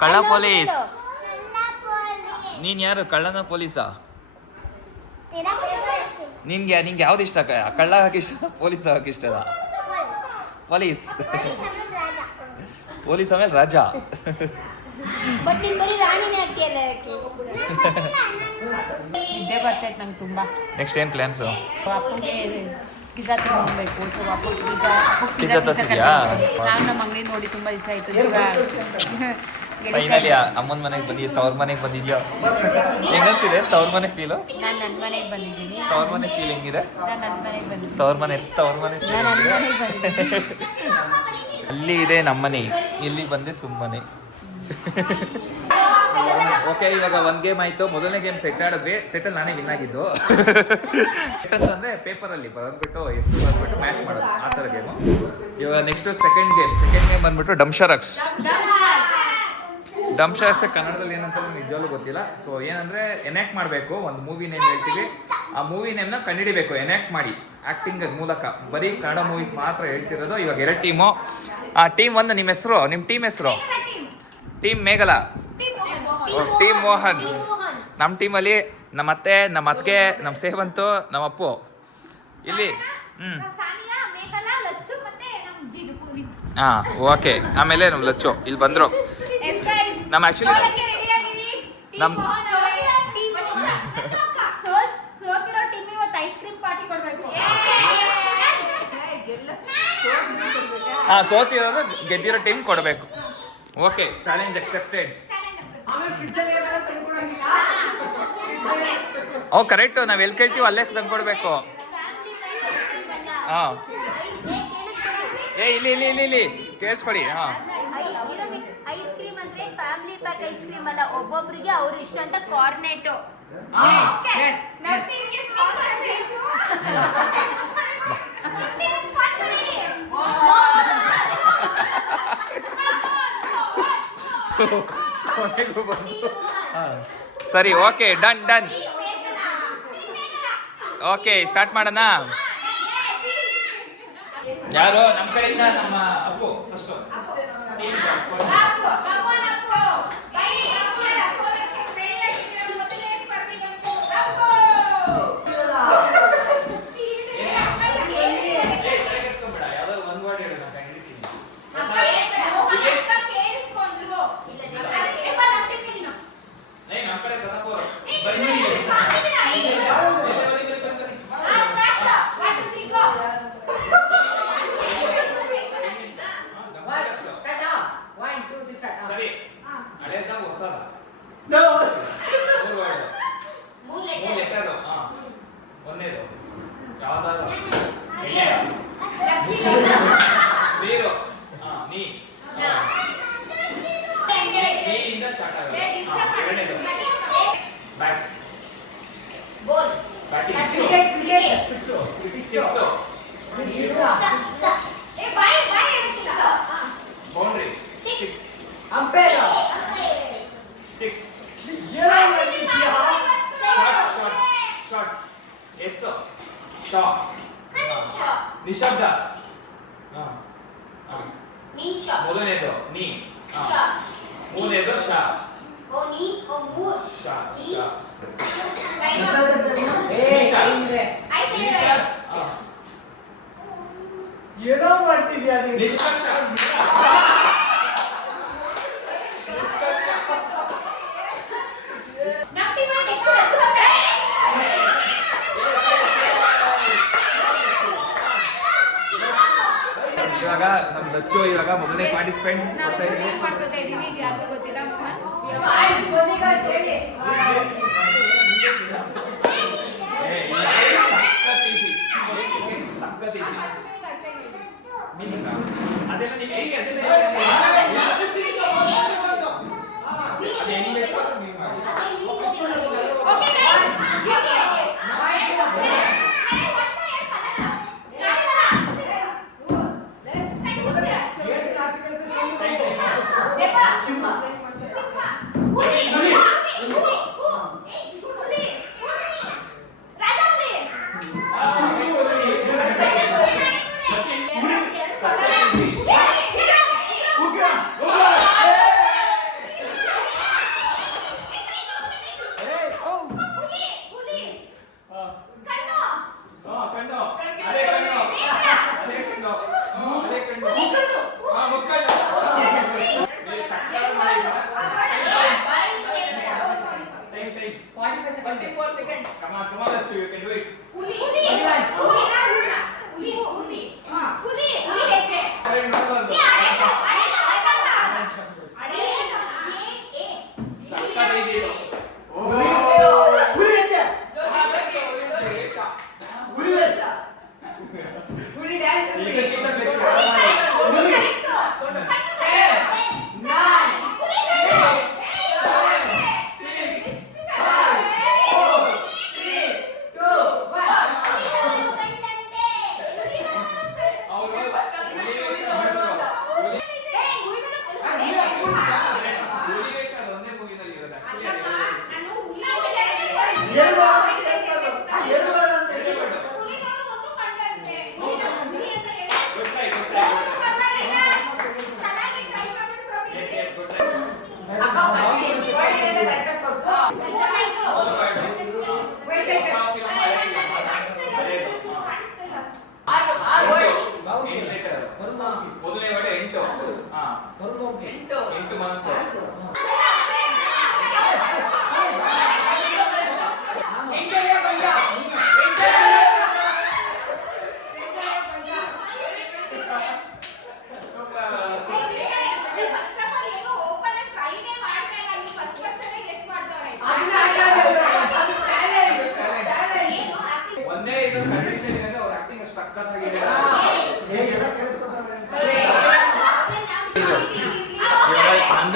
ಕಳ್ಳ ಪೊಲೀಸ್. ನೀನು ಯಾರು, ಕಳ್ಳನ ಪೊಲೀಸಾ? ನಿಂಗೆ ಯಾವ್ದು ಇಷ್ಟ? ಕಳ್ಳ ಹಾಕಿ ಇಷ್ಟ, ಪೊಲೀಸ್ ಹಾಕಿ ಇಷ್ಟದ? ಪೊಲೀಸ್. ಪೊಲೀಸ್ ಆಮೇಲೆ ರಾಜ. ಇದೇ ಬರ್ತೈತೆ ನಂಗೆ ತುಂಬಾ. ನೆಕ್ಸ್ಟ್ ಏನು ಪ್ಲ್ಯಾನ್ಸು? ಅಪ್ಪಗೆ ಪಿಜ್ಜಾ ತಗೊಂಡ್ಬೇಕು. ಸೊ ಅಪ್ಪ ಪಿಜ್ಜಾ ತರಿಸಿದ್ಯಾ? ನಾನು ನಮ್ಮ ಅಂಗಡಿ ನೋಡಿ ತುಂಬ ದಿವಸ ಆಯಿತು. ಫೈನಲಿ ಅಮ್ಮನ ಮನೆಗೆ ಬಂದಿದ್ಯಾ, ತವ್ರ ಮನೆಗೆ ಬಂದಿದ್ಯಾ? ಹೆಂಗನ್ಸಿದೆ ತವ್ರ ಮನೆ ಫೀಲು? ನಾನು ನನ್ನ ಮನೆಗೆ ಬಂದಿದ್ದೀನಿ. ತವ್ರ ಮನೆ ಫೀಲ್ ಹೆಂಗಿದೆ? ನಾನು ನನ್ನ ಮನೆಗೆ ಬಂದಿದ್ದೀನಿ. ತವ್ರ ಮನೆ ಫೀಲ್ ನಾನು ನನ್ನ ಮನೆಗೆ ಬಂದಿದ್ದೀನಿ. ಅಲ್ಲಿ ಇದೆ ನಮ್ಮನೆ, ಇಲ್ಲಿ ಬಂದೆ ಸುಮ್ಮನೆ. ಓಕೆ, ಇವಾಗ ಒಂದು ಗೇಮ್ ಆಯಿತು. ಮೊದಲನೇ ಗೇಮ್ ಸೆಟ್ ಆಡಿದ್ವಿ. ಸೆಟ್ಟಲ್ಲಿ ನಾನೇ ವಿನ್ ಆಗಿದ್ದು. ಸೆಟ್ ಅಂತಂದರೆ ಪೇಪರಲ್ಲಿ ಬರೆದ್ಬಿಟ್ಟು ಎಷ್ಟು ಬಂದ್ಬಿಟ್ಟು ಮ್ಯಾಚ್ ಮಾಡೋದು, ಆ ಥರ ಗೇಮು. ಇವಾಗ ನೆಕ್ಸ್ಟ್ ಸೆಕೆಂಡ್ ಗೇಮ್ ಬಂದ್ಬಿಟ್ಟು ಡಮ್ಶರಕ್ಸ್. ಡಮ್ಶರಕ್ಸ್ ಕನ್ನಡದಲ್ಲಿ ಏನಂತ ನಿಜವಾಗ್ಲೂ ಗೊತ್ತಿಲ್ಲ. ಸೊ ಏನಂದರೆ ಎನ್ಯಾಕ್ಟ್ ಮಾಡಬೇಕು. ಒಂದು ಮೂವಿ ನೇಮ್ ಹೇಳ್ತೀವಿ, ಆ ಮೂವಿ ನೇಮ್ನ ಕಂಡುಹಿಡಿಬೇಕು ಎನ್ಯಾಕ್ಟ್ ಮಾಡಿ, ಆ್ಯಕ್ಟಿಂಗ್ ಮೂಲಕ. ಬರೀ ಕನ್ನಡ ಮೂವೀಸ್ ಮಾತ್ರ ಹೇಳ್ತಿರೋದು. ಇವಾಗ 2 ಟೀಮು. ಆ ಟೀಮ್ 1 ನಿಮ್ಮ ಹೆಸರು, ನಿಮ್ಮ ಟೀಮ್ ಹೆಸರು? Team Meghala, team Mohan. ನಮ್ಮ ಟೀಮಲ್ಲಿ ನಮ್ಮ ಅತ್ತೆ, ನಮ್ಮ ಅತ್ತಿಗೆ, ನಮ್ಮ ಸೇವಂತು, ನಮ್ಮ ಅಪ್ಪು. ಇಲ್ಲಿ ಹಾಂ, ಓಕೆ. ಆಮೇಲೆ ನಮ್ಮ ಲಚ್ಚು ಇಲ್ಲಿ ಬಂದರು. ನಮ್ಮ ಆ್ಯಕ್ಚುಲಿ ನಮ್ಮ ಹಾಂ, ಸೋತಿರೋದು ಗೆದ್ದಿರೋ ಟೀಮ್ ಕೊಡಬೇಕು. Okay, challenge accepted. Oh correct, ನಾವು ಎಲ್ಲಿ ಕೇಳ್ತೀವಿ ಅಲ್ಲೇ ತಂದು ಕೊಡಬೇಕು. ಹಾಂ, ಇಲ್ಲಿ ಕೇಳಿಸ್ಕೊಡಿ. ಹಾಂ, ಐಸ್ ಕ್ರೀಮ್ ಅಂದ್ರೆ ಫ್ಯಾಮಿಲಿ ಪ್ಯಾಕ್ ಐಸ್ ಕ್ರೀಮ್ ಅಲ್ಲ, ಒಬ್ಬೊಬ್ರಿಗೆ ಅವ್ರ ಇಷ್ಟ ಅಂತ ಕಾರ್ನೆಟು. ಸರಿ, ಓಕೆ, ಡನ್. ಓಕೆ, ಸ್ಟಾರ್ಟ್ ಮಾಡೋಣ. ಯಾರು ನಮ್ಮ ಕಡೆಯಿಂದ? ನಮ್ಮ ಅಪ್ಪು ಫಸ್ಟು. ಸರಿ, ಹಳೇದ ಹೊಸದ? ಮೂರು ಲೆಟರು. ಹಾಂ, ಒಂದೇದು ಯಾವ್ದಾದ್ರು ನೀರು. ಹಾಂ, ನೀಯಿಂದ ಸ್ಟಾರ್ಟ್ ಆಗುತ್ತೆ. ಎರಡನೇದು bat, batting. Six. Boundary. 6 umpire. 6 short. ಎಸ್ ಶಾಪ್. ನಿಶಬ್ದ. ಮೊದಲನೇದು ನೀ. ಮೂರನೇದು ಶಾ. ಶಾ, ಶಾ. ಈಶಾ. ಈಶಾ. ಏನೋ ಮಾಡ್ತಿದ್ಯಾ ನೀನು? ನಿಷ್ಕರ್ಷ. ಇವಾಗ ನಮ್ ದಚ್ಚು ಇವಾಗ ಮೊದಲನೇ ಪಾರ್ಟಿಸಿಪೆಂಟ್ ಮಾಡ್ತಾ ಇದ್ದೀವಿ. ಮಾಡ್ಕೊತಾ ಇದೀವಿ, ಈಗ ಯಾರಿಗೂ ಗೊತ್ತಿಲ್ಲ. ಅದೆಲ್ಲ ನಿಮ್ಗೆ ಹೇಗೆ ಅದೆಲ್ಲ ಮೊದಲನೇ ವರ್ಡ್ 8. 8 ಮನಸ್ಸು. ಒಂದೇ ಇದು ಕಂಡೀಷನ್ ಇದೆ, ಅವ್ರ ಆಕ್ಟಿಂಗ್ ಸಖತ್ತಾಗಿದೆ.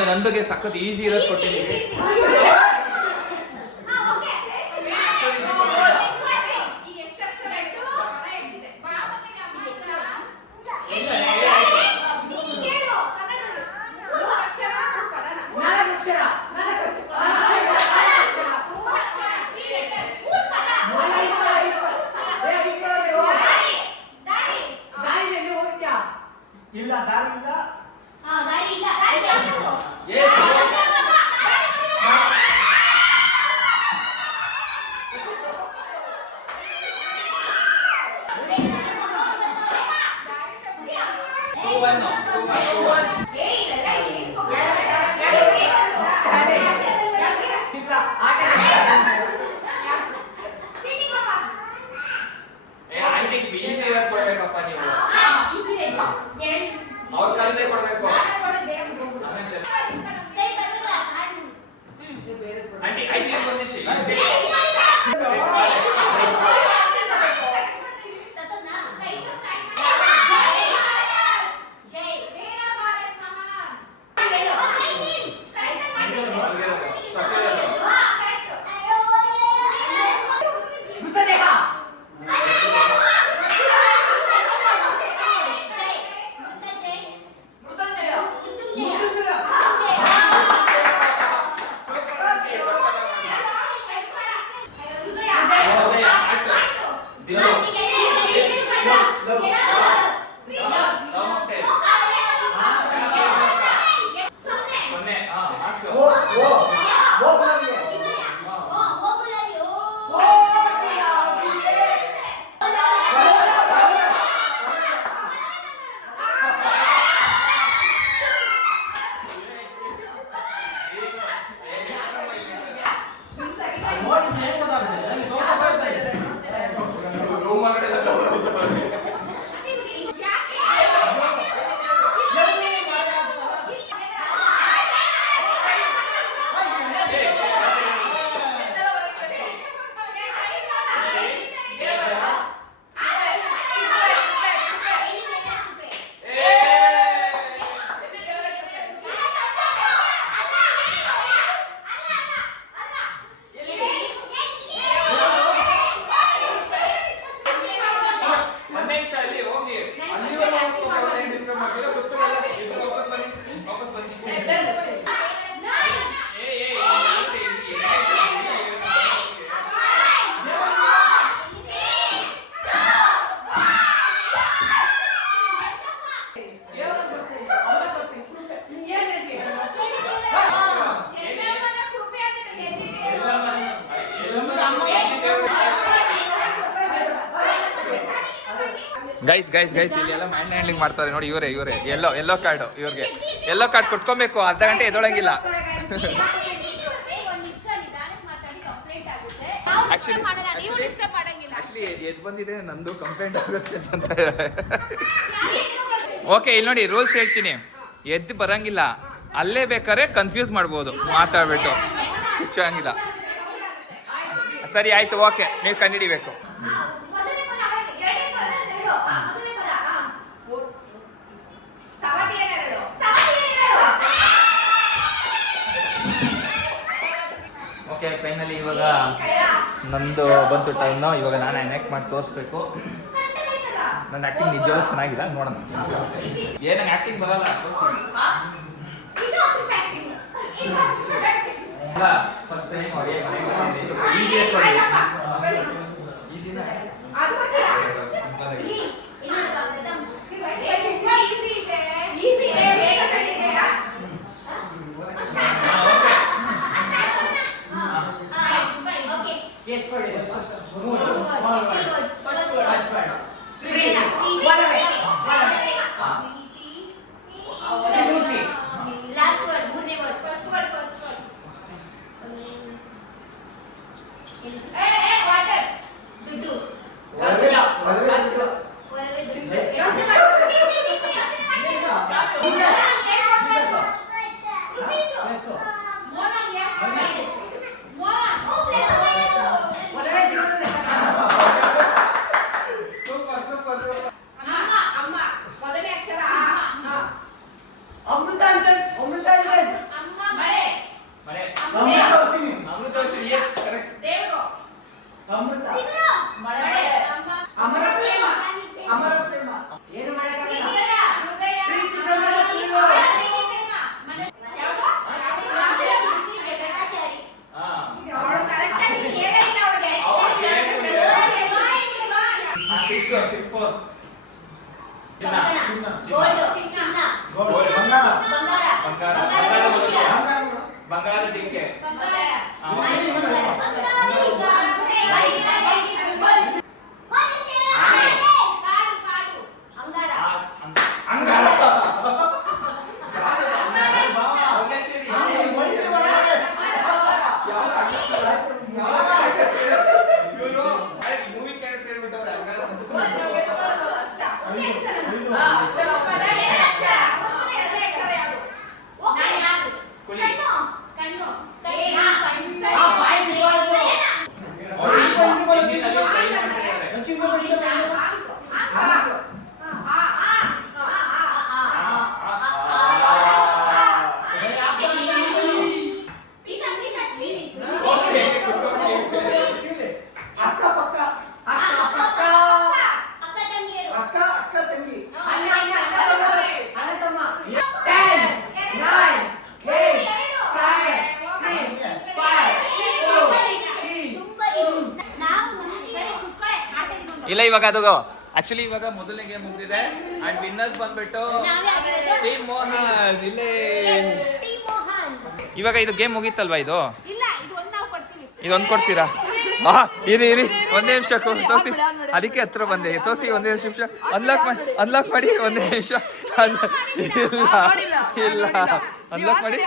ನಂದುಗೆ ಸಖತ್ ಈಸಿ ಇರೋದು ಕೊಟ್ಟಿದ್ದೀವಿ. ಇಲ್ಲ ದಾರಿ ಇಲ್ಲ. Yes. ಗೈಸ್ ಇಲ್ಲಿ ಎಲ್ಲ ಮ್ಯಾನ್ ಹ್ಯಾಂಡ್ಲಿಂಗ್ ಮಾಡ್ತಾರೆ ನೋಡಿ. ಇವರೇ ಎಲ್ಲೋ ಕಾರ್ಡು ಇವ್ರಿಗೆ ಎಲ್ಲೋ ಕಾರ್ಡ್ ಕೊಟ್ಕೊಬೇಕು. ಅರ್ಧ ಗಂಟೆ ಎದೊಳಂಗಿಲ್ಲ. ಆಕ್ಚುಲಿ ಎದ್ ಬಂದಿದೆ ನಂದು ಕಂಪ್ಲೇಂಟ್ ಆಗುತ್ತೆ ಅಂತ. ಓಕೆ ಇಲ್ಲಿ ನೋಡಿ ರೂಲ್ಸ್ ಹೇಳ್ತೀನಿ. ಎದ್ದು ಬರಂಗಿಲ್ಲ, ಅಲ್ಲೇ ಬೇಕಾದ್ರೆ ಕನ್ಫ್ಯೂಸ್ ಮಾಡ್ಬೋದು ಮಾತಾಡ್ಬಿಟ್ಟು. ಚೆನ್ನಾಗಿಲ್ಲ. ಸರಿ ಆಯ್ತು, ಓಕೆ, ನೀವು ಕಂಡುಹಿಡಿಬೇಕು. ಓಕೆ ಫೈನಲಿ ಇವಾಗ ನಂದು ಬಂತು ಟೈಮ್ನು. ಇವಾಗ ನಾನು ಆ್ಯಕ್ಟ್ ಮಾಡಿ ತೋರಿಸ್ಬೇಕು. ನನ್ನ ಆ್ಯಕ್ಟಿಂಗ್ ನಿಜವಾಗ್ಲೂ ಚೆನ್ನಾಗಿಲ್ಲ, ನೋಡೋಣ. ಏನಂಗೆ ಆ್ಯಕ್ಟಿಂಗ್ ಬರಲ್ಲ ಫಸ್ಟ್ ಟೈಮ್ ಬಂಗಾರ ಜಿಂಕೆ ಮೂವಿ ಕ್ಯಾರೆಕ್ಟರ್ ಹೇಳ್ಬಿಟ್ಟವ್ರೆ. ಇಲ್ಲ ಇವಾಗ ಅದು ಆಕ್ಚುಲಿ ಇವಾಗ ಮೊದಲನೇ ಗೇಮ್ ಮುಗಿದಿದೆ ಅಂಡ್ ವಿನ್ನರ್ಸ್ ಬಂದ್ಬಿಟ್ಟು ಟೀಮ್ ಮೋಹನ್. ಇಲ್ಲೇ ಇವಾಗ ಇದು ಗೇಮ್ ಮುಗೀತಲ್ವಾ? ಇದೊಂದು ಕೊಡ್ತೀರಾ? ಇರಿ ಒಂದೇ ನಿಮಿಷ ತೋರಿಸಿ. ಅದಕ್ಕೆ ಹತ್ರ ಬಂದೆ. ತೋರಿಸಿ ಒಂದೇ ನಿಮಿಷ. ಅನ್ಲಾಕ್ ಮಾಡಿ ಒಂದೇ ನಿಮಿಷ. ಇಲ್ಲ ಅನ್ಲಾಕ್ ಮಾಡಿ.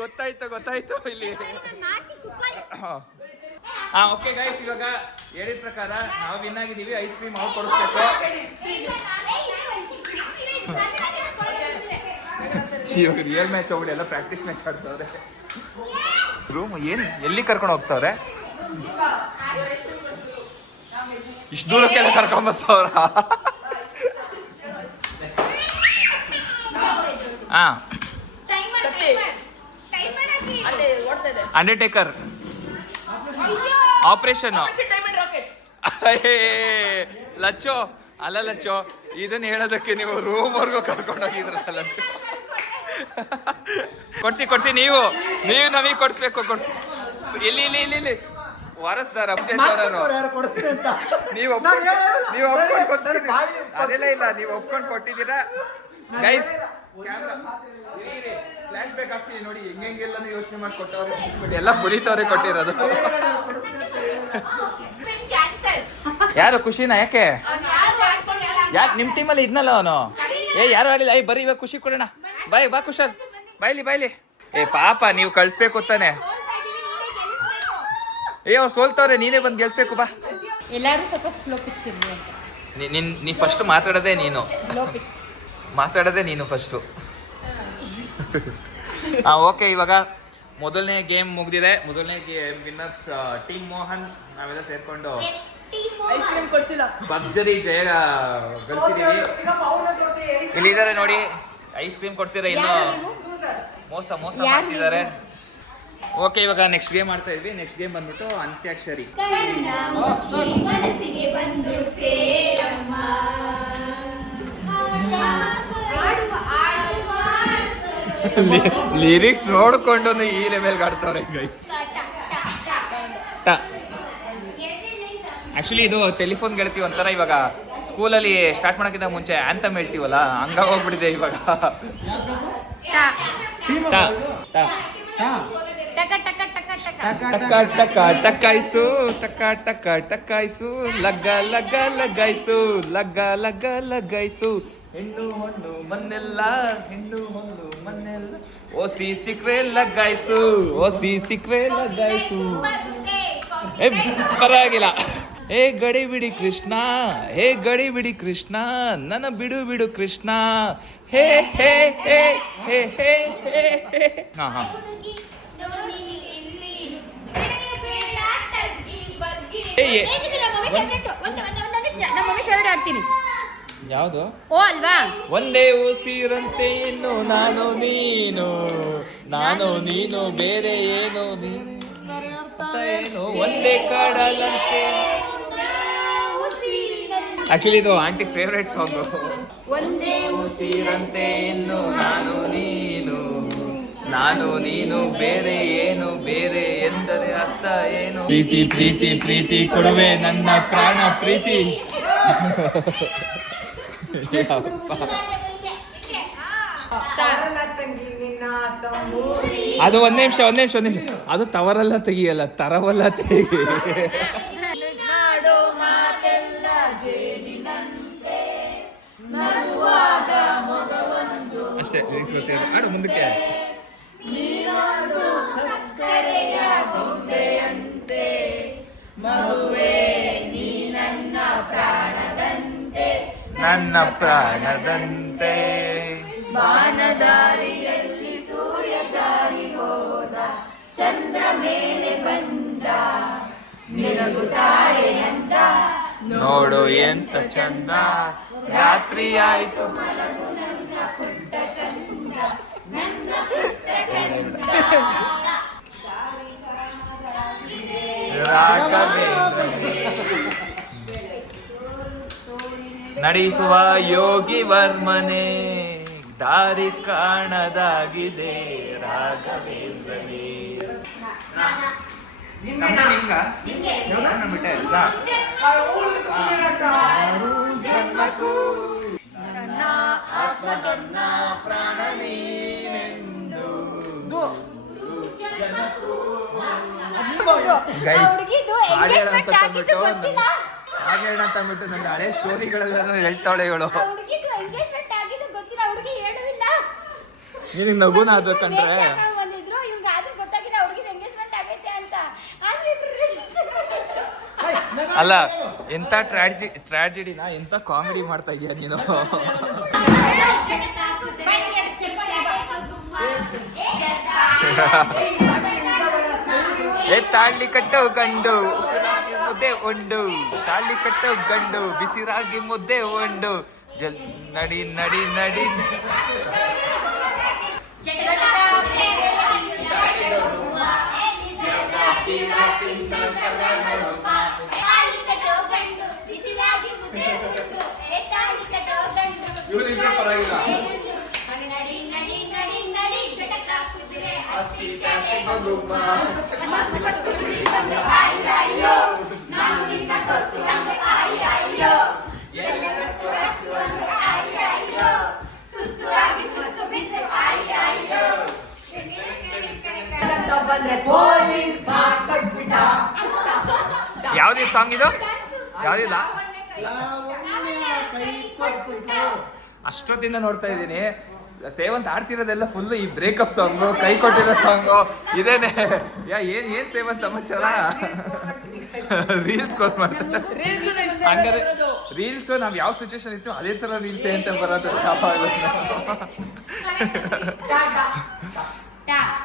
ಗೊತ್ತಾಯ್ತು ಇಲ್ಲಿ. ಓಕೆ ಗೈಸ್, ಇವಾಗ ಹೇಳಿದ ಪ್ರಕಾರ ನಾವು ವಿನ್ ಆಗಿದ್ದೀವಿ. ಐಸ್ ಕ್ರೀಮ್ ಅವ್ರು ಕೊಡಿಸ್ಬೇಕು. ಇವಾಗ ರಿಯಲ್ ಮ್ಯಾಚ್ ಹೋಗ್ಬಿಡಿ, ಎಲ್ಲ ಪ್ರಾಕ್ಟೀಸ್ ಮ್ಯಾಚ್ ಆಡ್ತವ್ರೆ. ರೂಮ್ ಏನು ಎಲ್ಲಿ ಕರ್ಕೊಂಡು ಹೋಗ್ತಾವ್ರೆ? ಇಷ್ಟು ದೂರಕ್ಕೆಲ್ಲ ಕರ್ಕೊಂಬರ್ತಾವ್ರ? ಅಂಡರ್ಟೇಕರ್ ಆಪರೇಷನ್ ಲಚ್ಚೋ ಅಲ್ಲ ಲಚ್ಚೋ, ಇದನ್ನ ಹೇಳೋದಕ್ಕೆ ನೀವು ರೂಮ್ವರೆಗೂ ಕರ್ಕೊಂಡೋಗಿದ್ರಲ್ಲ ಲಚ್ಚೋ. ಕೊಡ್ಸಿ ನೀವು ನಮಗೆ ಕೊಡಿಸ್ಬೇಕು. ಇಲ್ಲಿ ವಾರಸ್ದಾರ ನೀವು ಅದೆಲ್ಲ ಇಲ್ಲ, ನೀವು ಒಪ್ಕೊಂಡು ಕೊಟ್ಟಿದ್ದೀರಾ ಗೈಸ್. ಫ್ಲಾಶ್ ಬ್ಯಾಕ್ ಆಗ್ತೀನಿ ನೋಡಿ, ಹೆಂಗೆಲ್ಲ ಯೋಚನೆ ಮಾಡಿ ಕೊಟ್ಟವ್ರೆ. ಎಲ್ಲ ಪುಳಿತವ್ರೆ ಕೊಟ್ಟಿರೋದು. ಯಾರು ಖುಷಿನಾ? ಯಾಕೆ ಯಾರು ನಿಮ್ಮ ಟೀಮಲ್ಲಿ ಇದ್ನಲ್ಲ ಅವನು? ಯಾರು ಆಡಿಲ್ಲ. ಬರ್ರಿ ಇವಾಗ ಖುಷಿ ಕೊಡೋಣ. ಬಾಯ್ ಬಾ ಕುಶಲ್, ಬಾಯ್ಲಿ. ಪಾಪ ನೀವು ಕಳಿಸ್ಬೇಕು ತಾನೆ. ಅವ್ರು ಸೋಲ್ತವ್ರೆ, ನೀನೇ ಬಂದು ಗೆಲ್ಸ್ಬೇಕು. ಬಾ. ಎಲ್ಲರೂ ಸ್ವಲ್ಪ ಸ್ಲೋ ಪಿಚ್ ಇರ್ಲಿ ಅಂತ. ನೀ ಫಸ್ಟ್ ಮಾತಾಡೋದೇ ನೀನು ಫಸ್ಟು. ಓಕೆ, ಇವಾಗ ಮೊದಲನೇ ಗೇಮ್ ಮುಗ್ದಿದೆ. ಮೊದಲನೇ ಗೇಮ್ ವಿನ್ನರ್ಸ್ ಟೀಮ್ ಮೋಹನ್. ನಾವೆಲ್ಲ ಸೇರ್ಕೊಂಡು ಐಸ್ ಕ್ರೀಮ್ ಕೊಡ್ಸಿಲ್ಲ. ಭರ್ಜರಿ ಜಯ ಗಳಿಸಿದೀವಿ. ಇಲ್ಲಿದ್ದಾರೆ ನೋಡಿ, ಐಸ್ ಕ್ರೀಮ್ ಕೊಡ್ತೀರಾ? ಇನ್ನು ಮೋಸ ಮಾಡ್ತಿದ್ದಾರೆ. ಓಕೆ, ಇವಾಗ ನೆಕ್ಸ್ಟ್ ಗೇಮ್ ಆಡ್ತಾ ಇದ್ವಿ. ನೆಕ್ಸ್ಟ್ ಗೇಮ್ ಬಂದ್ಬಿಟ್ಟು ಅಂತ್ಯಾಕ್ಷರಿ. ಲಿರಿಕ್ಸ್ ನೋಡ್ಕೊಂಡು ಈ ಲೆವೆಲ್ಗೆ ಆಡ್ತಾವ್ರೆ ಗೈಸ್. ಆಕ್ಚುಲಿ ಇದು ಟೆಲಿಫೋನ್ ಗೆಳ್ತೀವಿ ಒಂಥರ. ಇವಾಗ ಸ್ಕೂಲಲ್ಲಿ ಸ್ಟಾರ್ಟ್ ಮಾಡೋಕ್ಕಿಂತ ಮುಂಚೆ ಆಂಥಮ್ ಹೇಳ್ತೀವಲ್ಲ, ಹಂಗಾಗೋಗ್ಬಿಟ್ಟಿದೆ ಇವಾಗ. ಟಕಾಯ್ಸು ಲಗ್ಗ ಲಗ್ಗಾಯ್ಸು ಹೆಣ್ಣು ಹೊಣ್ಣು ಮನ್ನೆಲ್ಲ ಓಸಿ ಸಿಕ್ರೆ ಲಗ್ಗಾಯ್ಸು ಪರವಾಗಿಲ್ಲ. ಗಡಿ ಬಿಡಿ ಕೃಷ್ಣ ನನ್ನ ಬಿಡು ಕೃಷ್ಣ. ಹೇ ಹೇ ಹೇ ಹೇ ಹೇ ಹೇ ಹೇ. ಹಾ ಯಾವುದು? ಓ ಅಲ್ವಾ? ಒಂದೇ ಉಸಿರಂತೆ ಇನ್ನು ನಾನು ನೀನು ಬೇರೆ ಏನು ಒಂದೇ ಕಡಲಂತೆ. ಆಕ್ಚುಲಿ ಇದು ಆಂಟಿ ಫೇವ್ರೇಟ್ ಸಾಂಗು. ಒಂದೇ ಉಸಿರಂತೆ ಇನ್ನು ನಾನು ನೀನು ಬೇರೆ ಎಂದರೆ ಅರ್ಥ ಏನು? ಪ್ರೀತಿ ಕೊಡುವೆ ನನ್ನ ಪ್ರಾಣ ಪ್ರೀತಿ. ಅದು ಒಂದ್ ನಿಮಿಷ ಅದು ತವರಲ್ಲ ತೆಗಿಯಲ್ಲ, ತರವಲ್ಲ ತೆಗಿ. ಅಷ್ಟೇ ಗೊತ್ತಿಲ್ಲ. ಆಡು ಮುಂದಕ್ಕೆ. ನನ್ನ ಪ್ರಾಣದಂತೆ ಬಾನದಾರಿಯಲ್ಲಿ ಸೂರ್ಯ ಜಾರಿ ಹೋದ, ಚಂದ್ರ ಮೇಲೆ ಬಂದ, ಮಿರಗುತ್ತಾರೆ ಅಂತ ನೋಡು ಎಂತ ಚಂದ. ರಾತ್ರಿ ಆಯ್ತು ಮಲಗು ನನ್ನ ಪುಟ್ಟ ಕಂದ, ನನ್ನ ಪುಟ್ಟ ಕಂದ. ನಡೆಸುವ ಯೋಗಿ ವರ್ಮನೆ, ದಾರಿ ಕಾಣದಾಗಿದೆ ರಾಘವೇಂದ್ರನೇ. ಪ್ರಾಣ ನೀನೆಂದು ಹಾಗೆ ತಂದ್ಬಿಟ್ಟು ನನ್ನ ಹಳೆ ಸ್ಟೋರಿಗಳೆಲ್ಲ ಹೇಳ್ತಾಳೆ ಇವಳು. ನಿನಗೆ ನಗುನ ಅದು ಕಂಡ್ರೆ ಅಲ್ಲ, ಎಂತ ಟ್ರಾಜಿಡಿನ ಎಂತ ಕಾಮಿಡಿ ಮಾಡ್ತಾ ಇದೀಯ ನೀನು. ತಾಳಿ ಕಟ್ಟೋ ಗಂಡು ಮುದ್ದೆ ಉಂಡು, ತಾಳಿ ಕಟ್ಟೋ ಗಂಡು ಬಿಸಿರಾಗಿ ಮುದ್ದೆ ಉಂಡು. ನಡಿ ನಡಿ ನಡಿ ಯಾವ್ದು ಸಾಂಗ್ ಇದು? ಯಾವ್ದಿಲ್ಲ ಅಷ್ಟೊತ್ತಿಂದ ನೋಡ್ತಾ ಇದ್ದೀನಿ. ಸೇವಂತ್ ಆಡ್ತಿರೋದೆಲ್ಲ ಫುಲ್ ಈ ಬ್ರೇಕಪ್ ಸಾಂಗು, ಕೈ ಕೊಟ್ಟಿರೋ ಸಾಂಗು ಇದೇನೆ. ಏನ್ ಸೇವಂತ್ ಸಮಾಚಾರ? ರೀಲ್ಸ್ ಕಾಲ್ ಮಾಡ್ತಾರೆ. ಹಂಗಾರೆ ರೀಲ್ಸ್ ನಾವ್ ಯಾವ ಸಿಚುವೇಶನ್ ಇತ್ತು ಅದೇ ತರ ರೀಲ್ಸ್ ಅಂತ ಬರೋದು.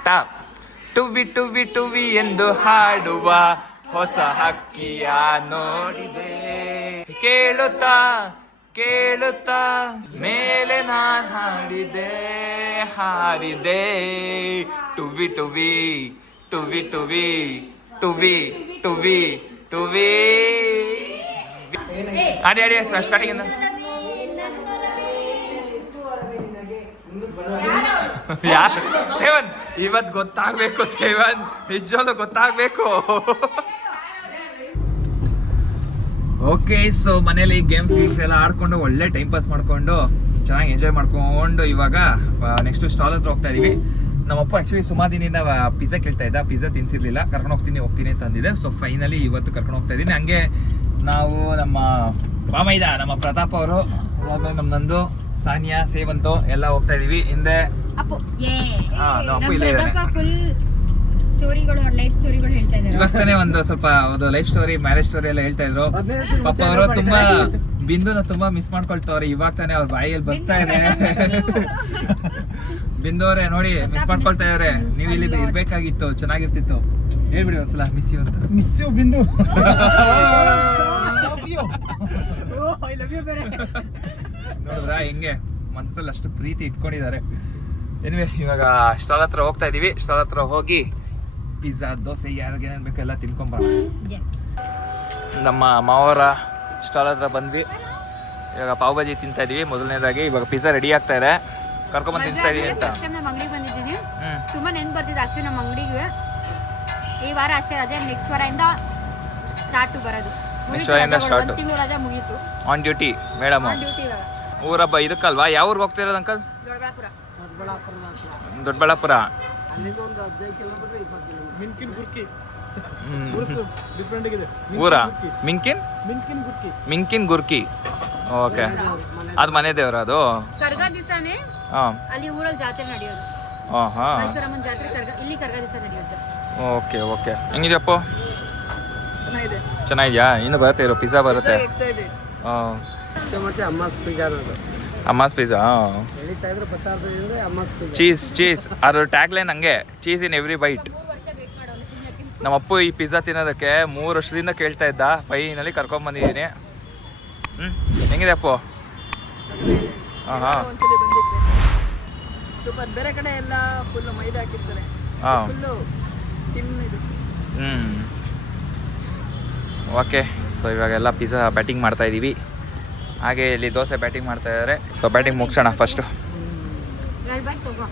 ಟಾಪ್ ಟುವಿ ಟುವಿ ಟುವಿ ಎಂದು ಹಾಡುವ ಹೊಸ ಹಕ್ಕಿಯ ನೋಡಿದೆ, ಕೇಳುತ್ತಾ ಕೇಳುತ್ತಾ ಮೇಲೆ ನಾನ್ ಹಾರಿದೆ ಟುವಿ ಟುವಿ ಟುವಿ ಟುವಿ ಟುವಿ ಟುವಿ ಟುವಿ. ಆಡಿ ಆಡಿ ಸ್ಟಾರ್ಟಿಂಗ್ ಇಂದ. ಯಾರು ಸೇವನ್ ಇವತ್ತು ಗೊತ್ತಾಗ್ಬೇಕು, ಸೇವನ್ ನಿಜವಾಗ್ಲೂ ಗೊತ್ತಾಗ್ಬೇಕು. ಓಕೆ, ಸೊ ಮನೇಲಿ ಗೇಮ್ಸ್ ಎಲ್ಲ ಆಡ್ಕೊಂಡು ಒಳ್ಳೆ ಟೈಮ್ ಪಾಸ್ ಮಾಡ್ಕೊಂಡು ಚೆನ್ನಾಗಿ ಎಂಜಾಯ್ ಮಾಡ್ಕೊಂಡು ಇವಾಗ ನೆಕ್ಸ್ಟ್ ಸ್ಟಾಲ್ ಹತ್ರ ಹೋಗ್ತಾ ಇದೀವಿ. ನಮ್ಮಪ್ಪ ಆಕ್ಚುಲಿ ಸುಮಾರು ದಿನದಿಂದ ಪಿಜ್ಜಾ ಕೇಳ್ತಾ ಇದ್ದ, ಪಿಜ್ಜಾ ತಿನ್ಸಿರ್ಲಿಲ್ಲ. ಕರ್ಕೊಂಡು ಹೋಗ್ತೀನಿ ಅಂತ ಅಂದಿದೆ. ಸೊ ಫೈನಲಿ ಇವತ್ತು ಕರ್ಕೊಂಡು ಹೋಗ್ತಾ ಇದ್ದೀನಿ. ಹಂಗೆ ನಾವು ನಮ್ಮ ಮಾಮೈದ ನಮ್ಮ ಪ್ರತಾಪ್ ಅವರು, ನಮ್ಮ ನಂದು, ಸಾನಿಯಾ, ಸೇವಂತು ಎಲ್ಲ ಹೋಗ್ತಾ ಇದೀವಿ. ಹಿಂದೆ ನಮ್ಮ ಅಪ್ಪು ಇಲ್ಲೇ ಇದ್ದಾನೆ. ಫುಲ್ ಸ್ಟೋರಿಗಳು, ಲೈಫ್ ಸ್ಟೋರಿಗಳು ಹೇಳ್ತಾ ಇದ್ದಾರೆ. ಇವಾಗ ತಾನೇ ಒಂದು ಸ್ವಲ್ಪ ಲೈಫ್ ಸ್ಟೋರಿ, ಮ್ಯಾರೇಜ್ ಸ್ಟೋರಿ ಎಲ್ಲ ಹೇಳ್ತಾ ಇದ್ರು. ಪಾಪ ಅವರು ತುಂಬಾ ಬಿಂದುನ ತುಂಬಾ ಮಿಸ್ ಮಾಡ್ಕೊಳ್ತವ್ರೆ. ಇವಾಗ ತಾನೇ ಅವ್ರ ಬಾಯಲ್ಲಿ ಬರ್ತಾ ಇದೆ. ಬಿಂದು ಅವರೇ ನೋಡಿ ಮಿಸ್ ಮಾಡ್ಕೊಳ್ತಾ ಇದಾರೆ. ನೀವು ಇಲ್ಲಿ ಇರ್ಬೇಕಾಗಿತ್ತು, ಚೆನ್ನಾಗಿರ್ತಿತ್ತು. ಹೇಳ್ಬಿಡಿ ಒಂದ್ಸಲ ಮಿಸ್ ಯು ಅಂತ. ಮಿಸ್ ಯು ಬಿಂದು. ನೋಡಿದ್ರ ಹೆಂಗೆ ಮನ್ಸಲ್ಲಿ ಅಷ್ಟು ಪ್ರೀತಿ ಇಟ್ಕೊಂಡಿದ್ದಾರೆ. ಏನ್ವೇ ಇವಾಗ ಸ್ಟಾಲ್ ಹತ್ರ ಹೋಗ್ತಾ ಇದೀವಿ. ಸ್ಟಾಲ್ ಹತ್ರ ಹೋಗಿ ಪಿಜ್ಜಾ, ದೋಸೆ, ಯಾರಿಗೆ ಏನೇನು ಬೇಕೋ ಎಲ್ಲ ತಿನ್ಕೊಂಬರೋಣ. ನಮ್ಮ ಮಾವರ ಸ್ಟಾಲ್ ಹತ್ರ ಬಂದ್ವಿ. ಇವಾಗ ಪಾವ್ ಭಾಜಿ ತಿಂತಾ ಇದೀವಿ ಮೊದಲನೇದಾಗಿ. ಇವಾಗ ಪಿಜ್ಜಾ ರೆಡಿ ಆಗ್ತಾ ಇದೆ. ಕರ್ಕೊಂಬಂದು ತಿನ್ಸ್ತಾ ಇದೀವಿ ಅಂತ. ನಮ್ಮ ಅಂಗಡಿಗೆ ಬಂದಿದ್ದೀನಿ, ತುಂಬಾ ನೆನ್ಪು ಬರ್ತಿದೆ ಆಕ್ಚುಲಿ ನಮ್ಮ ಅಂಗಡಿಗೆ. ಈ ವಾರ ಅಷ್ಟೇ ರಜೆ, ನೆಕ್ಸ್ಟ್ ವಾರದಿಂದ ಸ್ಟಾರ್ಟ್ ಬರೋದು. ನೆಕ್ಸ್ಟ್ ವಾರದಿಂದ ಸ್ಟಾರ್ಟ್. ತಿಂಗಳು ರಜೆ ಮುಗೀತು. On duty madam. ಡ್ಯೂಟಿ ಇವಾಗ ಊರಬ್ಬ ಇದಕ್ಕಲ್ವಾ? ಯಾವ ಊರಿಗೆ ಹೋಗ್ತಿರೋದು ಅಂಕಲ್? ದೊಡ್ಡಬಳ್ಳಾಪುರ. ದೊಡ್ಡಬಳ್ಳಾಪುರ. ಮಿನ್ಕಿನ್ ಗುರ್ಕಿ ಹ್ಮ್. ಡಿಫ್ರೆಂಟ್ ಆಗಿದೆ. ಊರ ಮಿಂಕಿನ್ ಮಿನ್ಕಿನ್ ಗುರ್ಕಿ. ಮಿಂಕಿನ್ ಗುರ್ಕಿ. ಓಕೆ, ಅದು ಮನೆ ದೇವ್ರ ಅದು? ಕರ್ಗ ದಿವಸನೇ ಹಾಂ. ಅಲ್ಲಿ ಊರಲ್ಲಿ ಜಾತ್ರೆ ನಡೆಯೋದು. ಹಾಂ ಹಾಂ. ಮೈಸೂರಮ್ಮನ ಜಾತ್ರೆ ಇಲ್ಲಿ ಕರ್ಗ ದಿವಸ ನಡೆಯುತ್ತೆ. Okay okay. ಹೆಂಗಿದೆಯಪ್ಪ? ಚೆನ್ನಾಗಿದೆ. ಚೆನ್ನಾಗಿದ್ಯಾ? ಇನ್ನು ಬರುತ್ತೆ ಇರೋ ಪಿಜ್ಜಾ ಬರುತ್ತೆ. ಎಕ್ಸೈಟೆಡ್. ಹಾಂ. ಮತ್ತೆ ಅಮ್ಮಸ್ ಪಿಜ್ಜಾ ಅಮ್ಮಾಸ್ ಪಿಜ್ಜಾ. ಹೇಳ್ತಾ ಇದ್ರೆ ಬತ್ತಾದ್ರಿಂದ ಅಮ್ಮಸ್ ಪಿಜ್ಜಾ. ಚೀಸ್ ಅದ್ರ ಟ್ಯಾಗ್ಲೈನ್ ಹಂಗೆ, ಚೀಸ್ ಇನ್ ಎವ್ರಿ ಬೈಟ್. ನಮ್ಮ ಅಪ್ಪು ಈ ಪಿಜ್ಜಾ ತಿನ್ನೋದಕ್ಕೆ 3 ವರ್ಷದಿಂದ ಕೇಳ್ತಾ ಇದ್ದ. ಫೈನಲಿ ಕರ್ಕೊಂಬಂದಿದ್ದೀನಿ. ಹೆಂಗಿದೆ ಅಪ್ಪು? ಹಾಂ ಹಾಂ. ಒಂದ್ಸಲಿ ಬಂದಿದ್ದೆ, ಸೂಪರ್. ಬೇರೆ ಕಡೆ ಎಲ್ಲ ಫುಲ್ ಮೈದಾ ಹಾಕಿರ್ತಾರೆ, ಹಾಂ. ಫುಲ್ಲು ತಿನ್ನಿದು. ಓಕೆ, ಸೊ ಇವಾಗೆಲ್ಲ ಪಿಜ್ಜಾ ಬ್ಯಾಟಿಂಗ್ ಮಾಡ್ತಾ ಇದ್ದೀವಿ. ಹಾಗೆ ಇಲ್ಲಿ ದೋಸೆ ಬ್ಯಾಟಿಂಗ್ ಮಾಡ್ತಾ ಇದ್ದಾರೆ. ಸೊ ಬ್ಯಾಟಿಂಗ್ ಮುಗಿಸೋಣ ಫಸ್ಟು. ತಗೋ